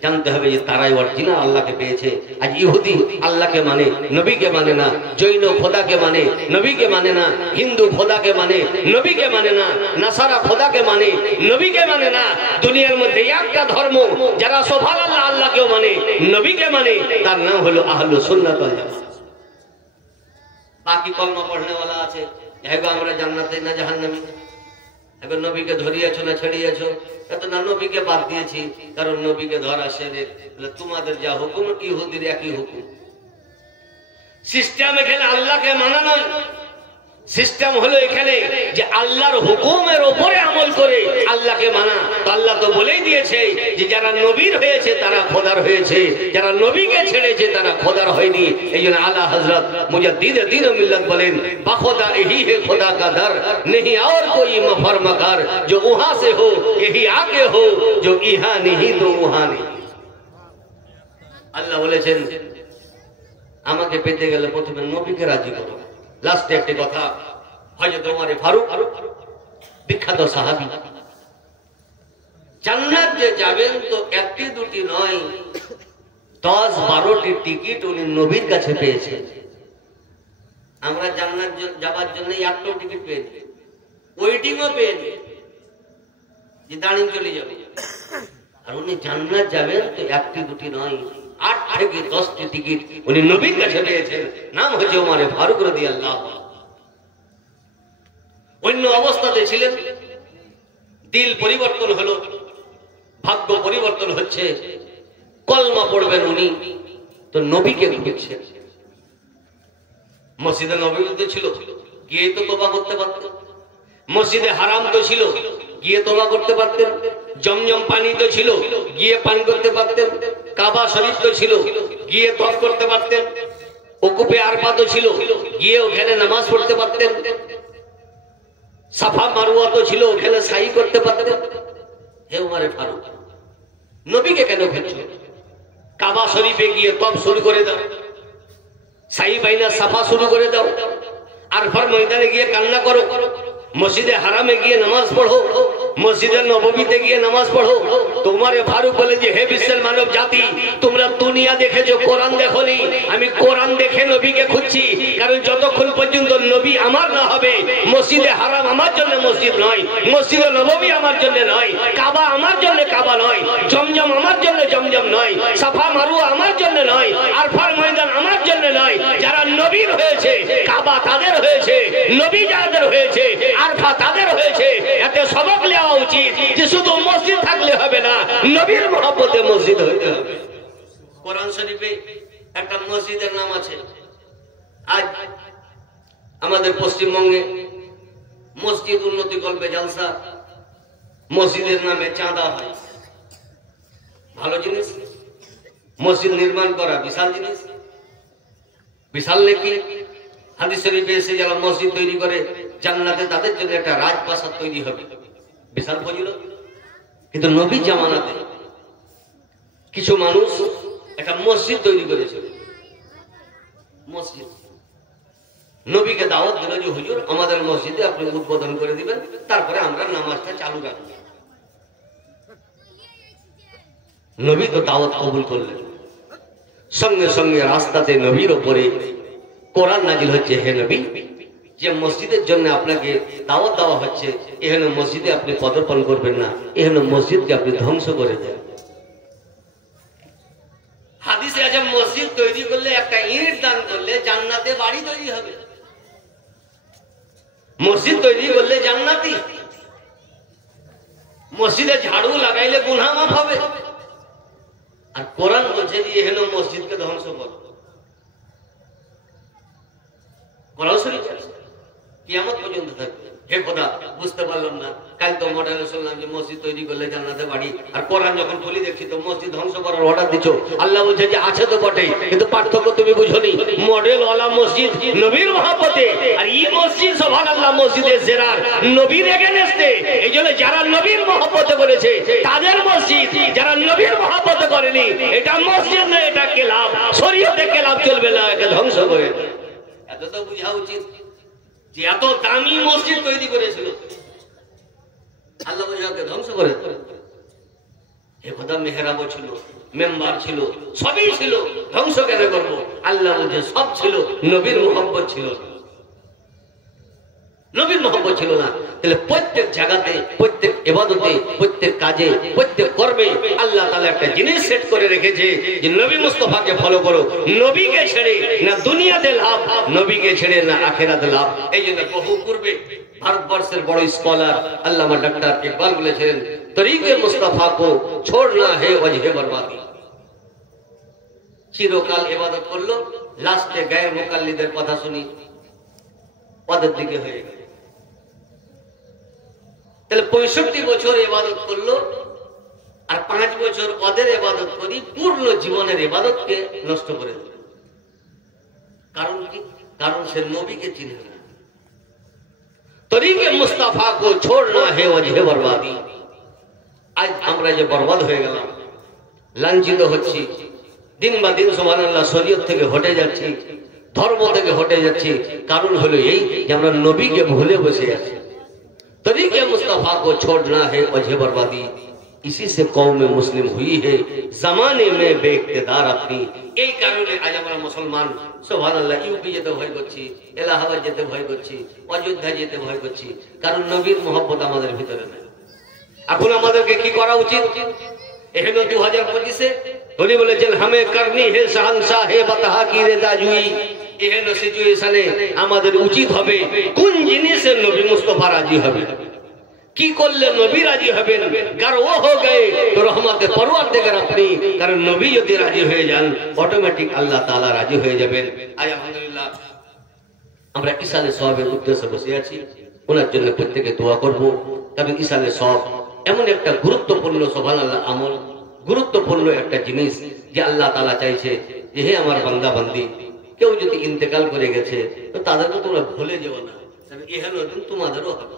জানতে হবে যে তারাই অরিজিনাল আল্লাহকে পেয়েছে। আজ ইহুদি আল্লাহকে মানে, নবীকে মানে না, জৈন খোদাকে মানে, নবীকে মানে না, হিন্দু খোদাকে মানে, নবীকে মানে না, নাসারা খোদাকে মানে, নবীকে মানে না। দুনিয়ার মধ্যে একটা ধর্ম যারা সুবহানাল্লাহ আল্লাহকেও মানে, নবীকে মানে, তার নাম হলো আহলুস সুন্নাত ওয়াল জামাত। বাকি কলমা পড়নেওয়ালা আছে, এগো আমরা জান্নাতে না জাহান্নামে, এবার নবীকে ধরিয়েছো না ছেড়িয়েছো, এত না নবীকে বাদ দিয়েছি কারণ নবীকে ধরা সেরে, তোমাদের যা হুকুম ইহুদির একই হুকুম। সিস্টেম এখানে আল্লাহকে মানা নয়, সিস্টেম হলো এখানে যে আল্লাহর হুকুমের উপরে আমল করে আল্লাহকে মানা। তো আল্লাহ তো বলেই দিয়েছে যে যারা নবীর হয়েছে তারা খোদার হয়েছে, যারা নবীকে ছেড়েছে তারা খোদার হয়নি। এই জন্য আলা হযরত মুজাদ্দিদ দ্বীন মিল্লাত বলেন, বাখোদা यही है खुदा का दर, नहीं और कोई मफर मकार, जो वहां से हो यही आगे हो, जो इहां नहीं तो वहां नहीं। আল্লাহ বলেছেন আমাকে পেতে গেলে প্রথমে নবীকে রাজি করো। লাস্টে একটি কথা, হযরত ওমর ফারুক বিখ্যাত সাহাবী, জান্নাত যে যাবেন তো একটি দুটি নয়, 10-12টি টিকিট উনি নবীর কাছে পেয়েছেন। আমরা জান্নাত যাবার জন্য একটাও টিকিট পেয়েছি, ওয়েটিংও পেয়েছি যে দাঁড়িয়ে চলে যাবে। আর উনি জান্নাত যাবেন তো একটি দুটি নয়, 8 থেকে 10টি টিকিট উনি নবীর কাছে পেয়েছেন। নাম হচ্ছে ওমর ফারুক রাদিয়াল্লাহু আনহু। অন্য অবস্থাতে ছিলেন, দিল পরিবর্তন হলো, ভাগ্য পরিবর্তন হচ্ছে, কলমা পড়বেন উনি তো নবীকে খুঁজছেন। মসজিদে নববীতে ছিল, গিয়ে তো তওবা করতে পারতেন। মসজিদে হারাম তো ছিল, গিয়ে তওবা করতে পারতেন। জমজম পানি তো ছিল, গিয়ে পান করতে পারতেন। কাবা শরীফ তো ছিল, গিয়ে তওয়াফ করতে পারতেন। ওকুফে আরফা তো ছিল, গিয়ে ওখানে নামাজ পড়তে পারতেন। সাফা মারওয়া তো ছিল, ওখানে সাই করতে পারতেন। হে ওমর ফারুক, নবীকে কেন খুঁজছো? কাবা শরীফে গিয়ে তওয়াফ শুরু করে দাও, সাই বাইনা সাফা শুরু করে দাও, আরফার ময়দানে গিয়ে কান্না করো, মসজিদে হারামে গিয়ে নামাজ পড়ো, মসজিদে নববীতে গিয়ে নামাজ পড়ো। তোমারে ফারুক বলে যে হে বিশ্বের মানব জাতি, তোমরা দুনিয়া দেখেছো, কোরআন দেখোনি। আমি কোরআন দেখে নবীকে খুঁজছি, কারণ যতক্ষণ পর্যন্ত নবী আমার না হবে, মসজিদে হারাম আমার জন্য মসজিদ নয়, মসজিদে নববী আমার জন্য নয়, কাবা আমার জন্য কাবা নয়, জমজম আমার জন্য জমজম নয়, সাফা মারওয়া আমার জন্য নয়, আরফার ময়দান আমার জন্য নয়। যারা নবীর হয়েছে, কাবা তাদের হয়েছে, নবী যাদের হয়েছে, আরফা তাদের হয়েছে। এতে সবক নেওয়া উচিত যে শুধু মসজিদ থাকলে হবে না, নবীর মহব্বতে মসজিদ হইতে হবে। কোরআন শরীফে একটা মসজিদের নাম আছে। আজ আমাদের পশ্চিমবঙ্গে মসজিদ উন্নতি কল্পে জালসা, মসজিদের নামে চাঁদা হয়, ভালো জিনিস। মসজিদ নির্মাণ করা বিশাল জিনিস, বিশাল নেকি। হাদিস শরীফে এসে যারা মসজিদ তৈরি করে জান্নাতে তাদের জন্য একটা রাজপ্রাসাদ তৈরি হবে, বিশাল ফজিলত। কিন্তু নবী জামানাতে কিছু মানুষ একটা মসজিদ তৈরি করেছিল। মসজিদ নবীকে দাওয়াত দিল যে হুজুর আমাদের মসজিদে আপনি উদ্বোধন করে দিবেন, তারপরে আমরা নামাজটা চালু রাখব। নবী তো দাওয়াত কবুল করলেন, সঙ্গে সঙ্গে রাস্তাতে নবীর উপরে কোরআন নাজিল হচ্ছে, হে নবী, যে মসজিদের জন্য আপনাকে দাওয়াত দেওয়া হচ্ছে, এখানে মসজিদে আপনি পদার্পণ করবেন না, এখানে মসজিদকে আপনি ধ্বংস করে দেন। হাদিসে আছে মসজিদ তৈরি করলে, একটা ইট দান করলে জান্নাতে বাড়ি তৈরি হবে। মসজিদ তৈরি করলে জান্নাতি, মসজিদে ঝাড়ু লাগাইলে গুনাহ মাফ হবে। আর কোরআন বলছে যে এখানে মসজিদকে ধ্বংস করো। কোরআন শরীফ কিয়ামত পর্যন্ত থাকবে। হে খোদা, বুঝতে পারলাম না, কাল তো মডেলে শুনলাম যে মসজিদ তৈরি করলে জান্নাতে বাড়ি, আর কোরআন যখন বলি দেখছি তো মসজিদ ধ্বংস করার অর্ডার দিচ্ছ। আল্লাহ বলছে যে আছে তো বটেই, কিন্তু পার্থক্য তুমি বুঝোনি। মডেল ওয়ালা মসজিদ নবীর মহব্বতে, আর এই মসজিদ সুবহানাল্লাহ মসজিদে জেরার নবীর এগেইনস্টে। এই জন্য যারা নবীর মহব্বতে করেছে তাদের মসজিদ, যারা নবীর মহব্বতে করেনি এটা মসজিদ না, এটা কেলাব। শরীয়তে কেলাব চলবে না, একে ধ্বংস করে। এত তো বুঝা উচিত যে এত দামি মসজিদ তৈরি করেছিল, আল্লাহ বুঝাকে ধ্বংস করে। হে খোদা মেহরাবও ছিল, মেম্বার ছিল, সবই ছিল, ধ্বংস কেন করবো? আল্লাহ বলছে সব ছিল, নবীর মোহাম্মত ছিল না, নবীর মোহাম্মত ছিল না। তাহলে প্রত্যেক জায়গাতে, প্রত্যেক ইবাদতে, প্রত্যেক কাজে, প্রত্যেক কর্মে আল্লাহ তাআলা একটা জিনিস সেট করে রেখেছে যে নবী মুস্তাফাকে ফলো করো। নবীকে ছেড়ে না দুনিয়াতে লাভ, নবীকে ছেড়ে না আখিরাতে লাভ। এই জন্য বহু পূর্বে ভারতবর্ষের বড় স্কলার আল্লামা ডাক্তার ইকবাল বলেছিলেন, তরিকে মুস্তাফা কো ছোড়না হে ওয়াজহে বরবাদি। চিরকাল ইবাদত করলো, লাস্টে গায়ের মুকাল্লিদের কথা শুনি পদের দিকে হয়ে গেল। তাহলে 65 বছর ইবাদত করলো, আর 5 বছর ওদের ইবাদত করি, পূর্ণ জীবনের ইবাদতকে নষ্ট করে দিল। কারণ কি? কারণ সে নবীকে চিনে না। তরিকে মুস্তাফা কো ছোড়না হে ওয়াজহে বরবাদি। আজ আমরা যে বরবাদ হয়ে গেলাম, লাঞ্ছিত হচ্ছি, দিন বা দিন সুবহানাল্লাহ শরীয়ত থেকে হটে যাচ্ছি, ধর্ম থেকে হটে যাচ্ছি। কারণ হলো এই যে আমরা নবীকে ভুলে বসে আছি। तरीके मुस्तफा को छोड़ना है वजह बर्बादी, इसी से कौम मुस्लिम हुई है जमाने में बेइख्तिदार अपनी। এই কারণে আজ আমরা মুসলমান সুবহানাল্লাহ ইউপি যেতে ভয় করছি, এলাহাবাদ যেতে ভয় করছি, অযোধ্যা যেতে ভয় করছি, কারণ নবীর মহব্বত আমাদের ভিতরে নেই। এখন আমাদেরকে কি করা উচিত? এখানে 2025-এ উনি বলেছেন হামে করনি হে শাহনশাহ হে বাতহা কি রেজা জুই। এহেন সিচুয়েশনে আমাদের উচিত হবে কোন জিনিসে নবী মুস্তাফা রাজি হবে, কি করলে নবী রাজি হবেন। কার ও হয়ে গয়ে তো রহমতে পরওয়ারদিগার আপনি, কারণ নবী যদি রাজি হয়ে যান অটোমেটিক আল্লাহ তাআলা রাজি হয়ে যাবেন। আজ আলহামদুলিল্লাহ আমরা ইসালে সওয়াবের উদ্দেশ্যে বসে আছি, ওনার জন্য প্রত্যেকে দোয়া করব। কারণ ইসালে সওয়াব এমন একটা গুরুত্বপূর্ণ সুবহানাল্লাহ আমল, গুরুত্বপূর্ণ একটা জিনিস যে আল্লাহ তাআলা চাইছে যে হে আমার বান্দা বান্দি, কেউ যদি ইন্তেকাল করে গেছে তো তাদেরকে তোমরা ভুলে যেও না, এহেন দিন তোমাদেরও হবে।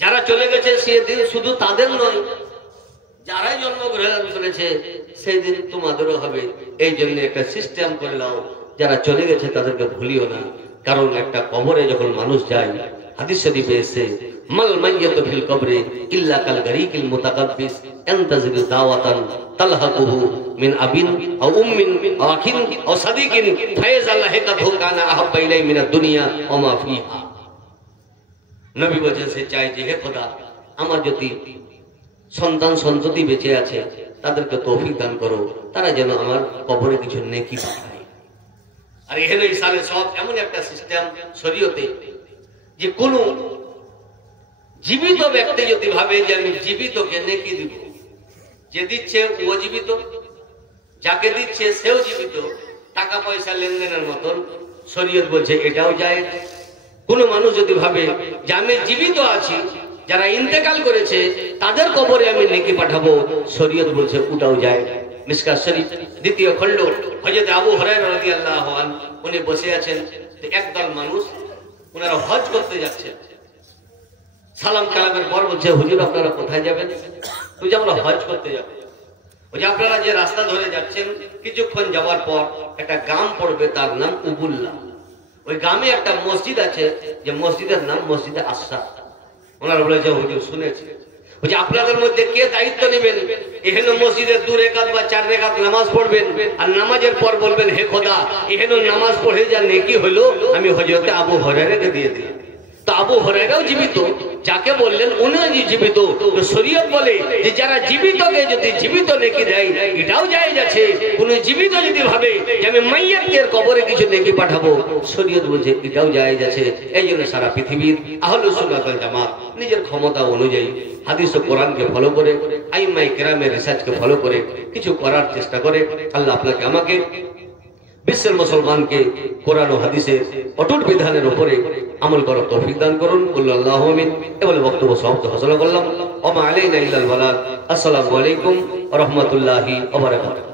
যারা চলে গেছে সেদিন শুধু তাদের নয়, যারাই জন্মগ্রহণ করেছে সেই দিন তোমাদেরও হবে। এই জন্য একটা সিস্টেম করে নাও, যারা চলে গেছে তাদেরকে ভুলিও না। কারণ একটা কবরে যখন মানুষ যায়, হাদিস শরীফে এসেছে মাল মাইয়াতু ফিল কবরে ইল্লা কাল গারিকিল মুতাকাব্বিস ইনতাজির দাওয়াতান তালহাকুহু মিন আবিন আও উম্মিন আও আখিন আও সাদিকিন ফায়াজ লাহিকাতহু কানা আহাব্বা ইলাই মিনাদ দুনিয়া ওয়া মা ফিহা। নবী বলেছেন সে চাই যে হে খোদা আমার যদি সন্তান সন্ততি বেঁচে আছে তাদেরকে তৌফিক দান করো, তারা যেন আমার কবরে কিছু নেকি পাঠায়। আর এখানে ইসালে সব এমন একটা সিস্টেম শরীয়তে যে কোন জীবিত ব্যক্তি যদি ভাবে যে আমি জীবিতকে নেকি দিব, যে দিচ্ছে ও জীবিত, যাকে দিচ্ছে সেও জীবিত, টাকা পয়সা লেনদেনের মতন, শরীয়ত বলছে এটাও যায়। কোন মানুষ যদি ভাবে যে আমি জীবিত আছি, যারা ইন্তেকাল করেছে তাদের কবরে আমি নেকি পাঠাবো, শরীয়ত বলছে ওটাও যায়। মিশকাত শরীফ 2য় খণ্ড, হযরত আবু হুরায়রা রাদিয়াল্লাহু আনহু উনি বসে আছেন, একদল মানুষ ওনারা হজ করতে যাচ্ছেন। সালাম কালামের পর বলছে হুজুর আপনারা কোথায় যাবেন? বুঝে আমরা হজ করতে যাব। ওই আপনারা যে রাস্তা ধরে যাচ্ছেন কিছুক্ষণ যাওয়ার পর একটা গ্রাম পড়বে, তার নাম উবুল্লাহ। ওই গ্রামে একটা মসজিদ আছে, যে মসজিদের নাম মসজিদে আসা। ওনারা বলেছে হুজুর শুনেছি। বলছে আপনাদের মধ্যে কে দায়িত্ব নেবেন? এখানে মসজিদে 2 রাকাত বা 4 রাকাত নামাজ পড়বেন, আর নামাজের পর বলবেন হে খোদা এখানে নামাজ পড়ে যা নেকি হলো আমি হযরত আবু হুরায়রাকে দিয়ে দিই। তো আবু হুরায়রাও জীবিত, যাকে বললেন উনিও জীবিত। তো শরীয়ত বলে যে যারা জীবিতকে যদি জীবিত নেকি দেয় এটাও জায়েজ আছে। কোন জীবিত যদি ভাবে যে আমি মাইয়াতের কবরে কিছু নেকি পাঠাবো, শরীয়ত বলছে এটাও জায়েজ আছে। এই জন্য সারা পৃথিবীর আহলুস সুন্নাত ওয়াল জামাত নিজের ক্ষমতা অনুযায়ী হাদিস ও কোরআনকে ফলো করে, আইম্মাই কেরামের রিসার্চকে ফলো করে কিছু করার চেষ্টা করে। আল্লাহ আপনাকে আমাকে বিশ্বের মুসলমানকে কোরআন ও হাদিসের অটুট বিধানের উপরে আমল করার তৌফিক দান করুন। আল্লাহু আমিন। এবারে বক্তব্য সমাপ্ত ঘোষণা করলাম। ওয়া মা আলাইনা ইল্লাল বালাগ। আসসালামু আলাইকুম ওয়া রাহমাতুল্লাহি ওয়া বারাকাতুহু।